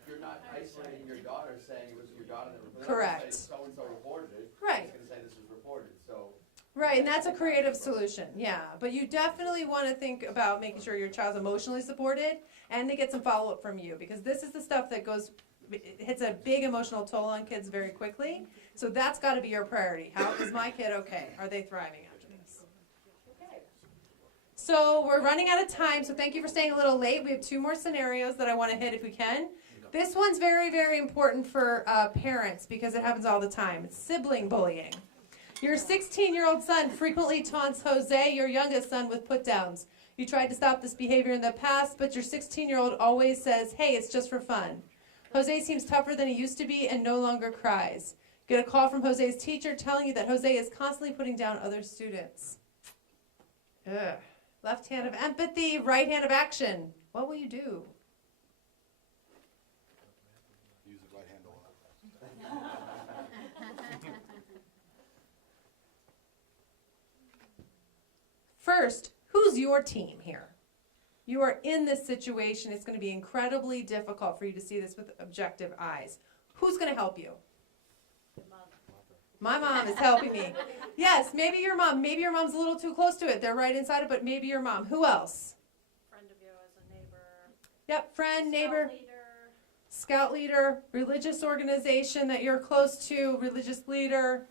you're not isolating your daughter saying it was your daughter that reported it. Correct. So-and-so reported it. Right. It's going to say this was reported, so... Right, and that's a creative solution, yeah. But you definitely want to think about making sure your child's emotionally supported and they get some follow-up from you because this is the stuff that hits a big emotional toll on kids very quickly. So that's got to be your priority. How is my kid okay? Are they thriving after this? So we're running out of time, so thank you for staying a little late. We have 2 more scenarios that I want to hit if we can. This one's very, very important for parents because it happens all the time. It's sibling bullying. Your 16-year-old son frequently taunts Jose, your youngest son, with put-downs. You tried to stop this behavior in the past, but your 16-year-old always says, hey, it's just for fun. Jose seems tougher than he used to be and no longer cries. Get a call from Jose's teacher telling you that Jose is constantly putting down other students. Ugh. Left hand of empathy, right hand of action. What will you do? Use the right hand a lot. First, who's your team here? You are in this situation. It's going to be incredibly difficult for you to see this with objective eyes. Who's going to help you? My mom is helping me. Yes, maybe your mom. Maybe your mom's a little too close to it. They're right inside it, but maybe your mom. Who else? Friend of yours, a neighbor. Yep, friend, neighbor. Scout leader. Scout leader, religious organization that you're close to, religious leader.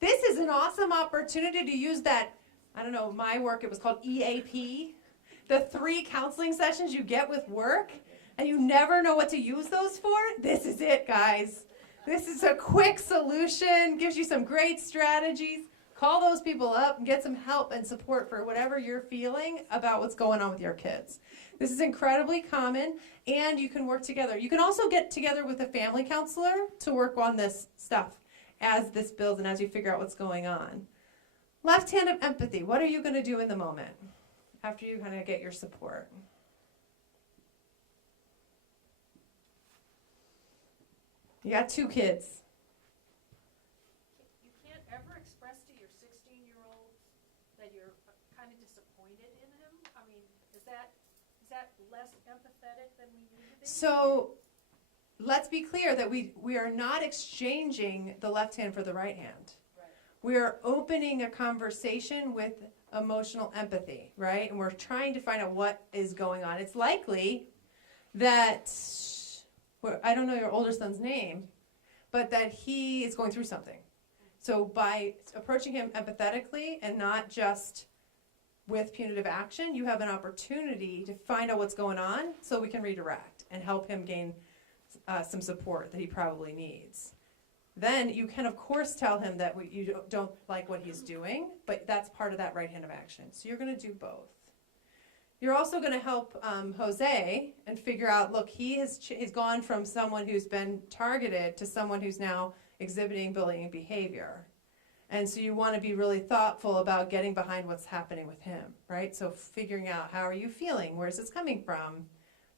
This is an awesome opportunity to use that. I don't know, my work, it was called EAP. The 3 counseling sessions you get with work, and you never know what to use those for. This is it, guys. This is a quick solution, gives you some great strategies. Call those people up and get some help and support for whatever you're feeling about what's going on with your kids. This is incredibly common, and you can work together. You can also get together with a family counselor to work on this stuff as this builds and as you figure out what's going on. Left hand of empathy. What are you going to do in the moment after you kind of get your support? You got 2 kids. You can't ever express to your 16-year-old that you're kind of disappointed in him? I mean, is that less empathetic than we need to be? So let's be clear that we are not exchanging the left hand for the right hand. Right. We are opening a conversation with emotional empathy, right? And we're trying to find out what is going on. It's likely that, I don't know your older son's name, but that he is going through something. So by approaching him empathetically and not just with punitive action, you have an opportunity to find out what's going on so we can redirect and help him gain some support that he probably needs. Then you can, of course, tell him that you don't like what he's doing, but that's part of that right hand of action. So you're going to do both. You're also going to help Jose and figure out, look, he's gone from someone who's been targeted to someone who's now exhibiting bullying behavior. And so you want to be really thoughtful about getting behind what's happening with him, right? So figuring out, how are you feeling? Where's this coming from?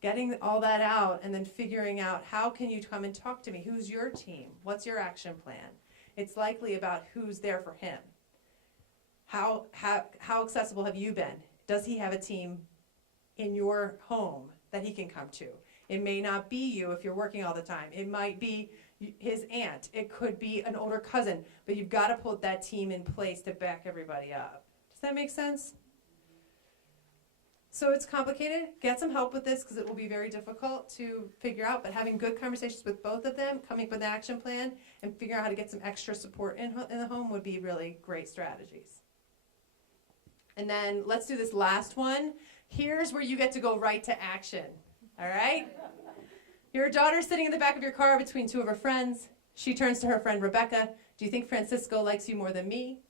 Getting all that out and then figuring out, how can you come and talk to me? Who's your team? What's your action plan? It's likely about who's there for him. how accessible have you been? Does he have a team in your home that he can come to? It may not be you if you're working all the time. It might be his aunt. It could be an older cousin. But you've got to put that team in place to back everybody up. Does that make sense? So it's complicated. Get some help with this because it will be very difficult to figure out. But having good conversations with both of them, coming up with an action plan, and figuring out how to get some extra support in the home would be really great strategies. And then let's do this last one. Here's where you get to go right to action. All right? Your daughter's sitting in the back of your car between two of her friends. She turns to her friend Rebecca. Do you think Francisco likes you more than me?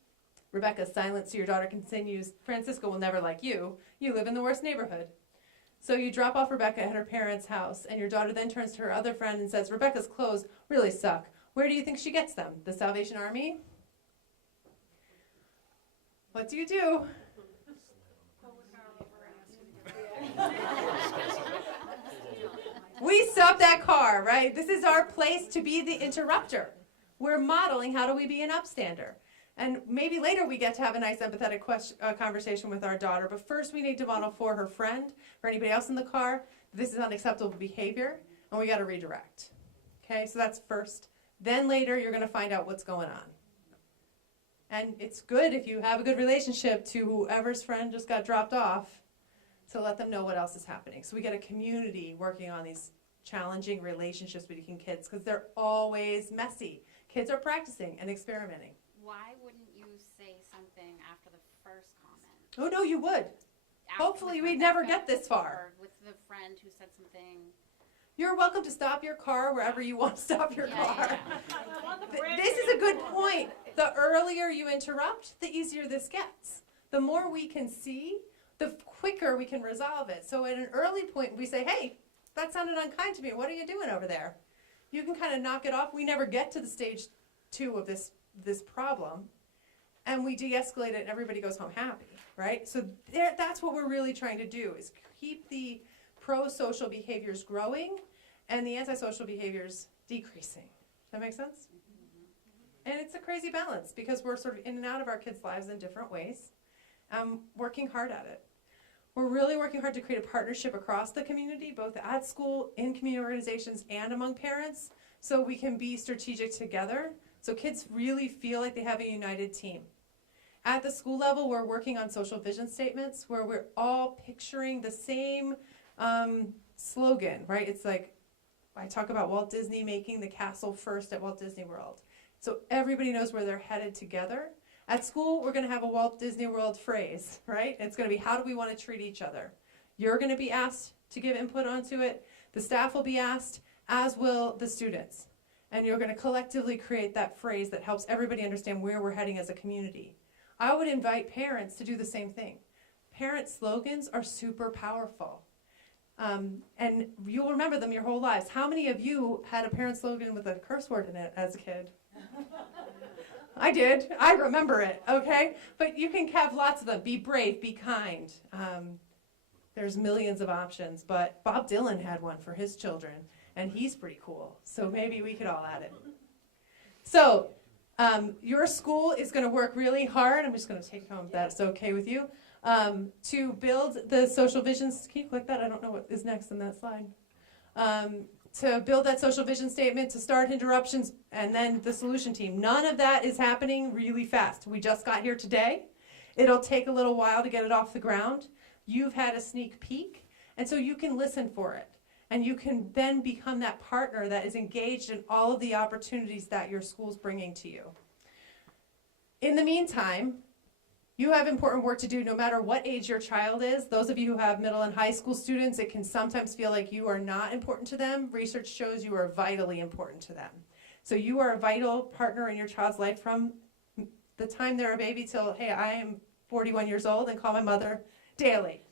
Rebecca's silent, so your daughter continues, Francisco will never like you. You live in the worst neighborhood. So you drop off Rebecca at her parents' house, and your daughter then turns to her other friend and says, Rebecca's clothes really suck. Where do you think she gets them? The Salvation Army? What do you do? We stop that car, right? This is our place to be the interrupter. We're modeling how do we be an upstander. And maybe later we get to have a nice empathetic conversation with our daughter, but first we need to model for her friend, for anybody else in the car, this is unacceptable behavior, and we got to redirect. Okay, so that's first. Then later you're going to find out what's going on. And it's good if you have a good relationship to whoever's friend just got dropped off to let them know what else is happening. So we get a community working on these challenging relationships between kids because they're always messy. Kids are practicing and experimenting. Why wouldn't you say something after the first comment? Oh, no, you would. Hopefully we'd never get this far. Or with the friend who said something. You're welcome to stop your car wherever you want to stop your car. Yeah. This is a good point. The earlier you interrupt, the easier this gets. The more we can see, the quicker we can resolve it. So at an early point, we say, hey, that sounded unkind to me. What are you doing over there? You can kind of knock it off. We never get to the stage 2 of this problem. And we de-escalate it and everybody goes home happy, right? So that's what we're really trying to do is keep the pro-social behaviors growing and the antisocial behaviors decreasing. Does that make sense? Mm-hmm. And it's a crazy balance because we're sort of in and out of our kids' lives in different ways. Working hard at it. We're really working hard to create a partnership across the community, both at school, in community organizations, and among parents, so we can be strategic together, so kids really feel like they have a united team. At the school level, we're working on social vision statements where we're all picturing the same slogan, right? It's like, I talk about Walt Disney making the castle first at Walt Disney World. So everybody knows where they're headed together. At school, we're going to have a Walt Disney World phrase, right? It's going to be, how do we want to treat each other? You're going to be asked to give input onto it. The staff will be asked, as will the students. And you're going to collectively create that phrase that helps everybody understand where we're heading as a community. I would invite parents to do the same thing. Parent slogans are super powerful. And you'll remember them your whole lives. How many of you had a parent slogan with a curse word in it as a kid? I did. I remember it, okay? But you can have lots of them. Be brave, be kind. There's millions of options, but Bob Dylan had one for his children, and he's pretty cool. So maybe we could all add it. So your school is going to work really hard. I'm just going to take it home if that's okay with you. To build the social visions. Can you click that? I don't know what is next in that slide. To build that social vision statement, to start interruptions, and then the solution team. None of that is happening really fast. We just got here today. It'll take a little while to get it off the ground. You've had a sneak peek, and so you can listen for it. And you can then become that partner that is engaged in all of the opportunities that your school's bringing to you. In the meantime, you have important work to do no matter what age your child is. Those of you who have middle and high school students, it can sometimes feel like you are not important to them. Research shows you are vitally important to them. So you are a vital partner in your child's life from the time they're a baby till, hey, I am 41 years old and call my mother daily.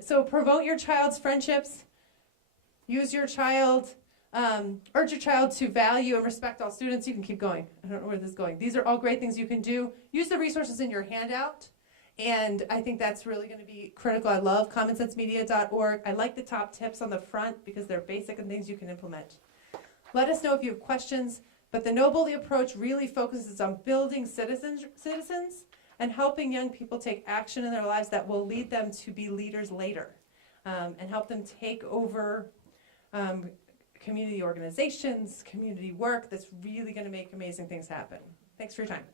So promote your child's friendships. Use your child, urge your child to value and respect all students. You can keep going. I don't know where this is going. These are all great things you can do. Use the resources in your handout, and I think that's really going to be critical. I love commonsensemedia.org. I like the top tips on the front because they're basic and things you can implement. Let us know if you have questions, but the no bully approach really focuses on building citizens and helping young people take action in their lives that will lead them to be leaders later, and help them take over community organizations, community work that's really going to make amazing things happen. Thanks for your time.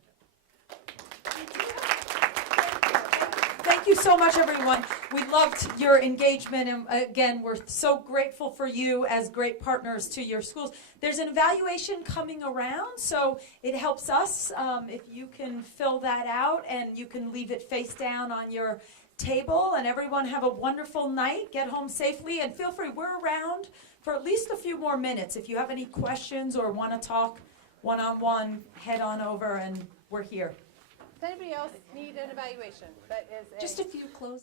Thank you so much, everyone. We loved your engagement, and again, we're so grateful for you as great partners to your schools. There's an evaluation coming around, so it helps us if you can fill that out, and you can leave it face down on your table. And everyone have a wonderful night. Get home safely, and feel free. We're around for at least a few more minutes. If you have any questions or want to talk one-on-one, head on over, and we're here. Does anybody else need an evaluation? That is Just a few close.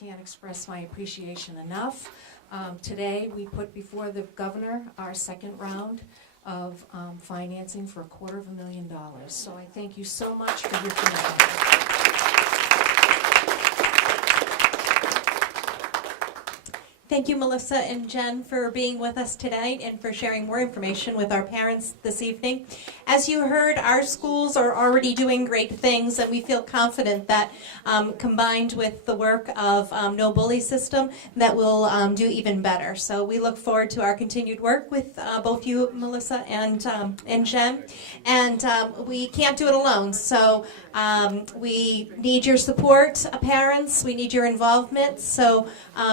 Can't express my appreciation enough. Today, we put before the governor our second round of financing for $250,000. So I thank you so much for your commitment. Thank you, Melissa and Jen, for being with us tonight and for sharing more information with our parents this evening. As you heard, our schools are already doing great things, and we feel confident that combined with the work of No Bully System, that we'll do even better. So we look forward to our continued work with both you, Melissa, and Jen. And we can't do it alone. So we need your support, parents. We need your involvement. So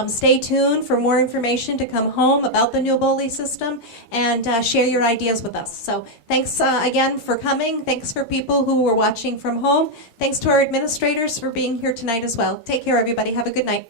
stay tuned for more information to come home about the No Bully System, and share your ideas with us. So thanks again for coming. Thanks for people who were watching from home. Thanks to our administrators for being here tonight as well. Take care, everybody. Have a good night.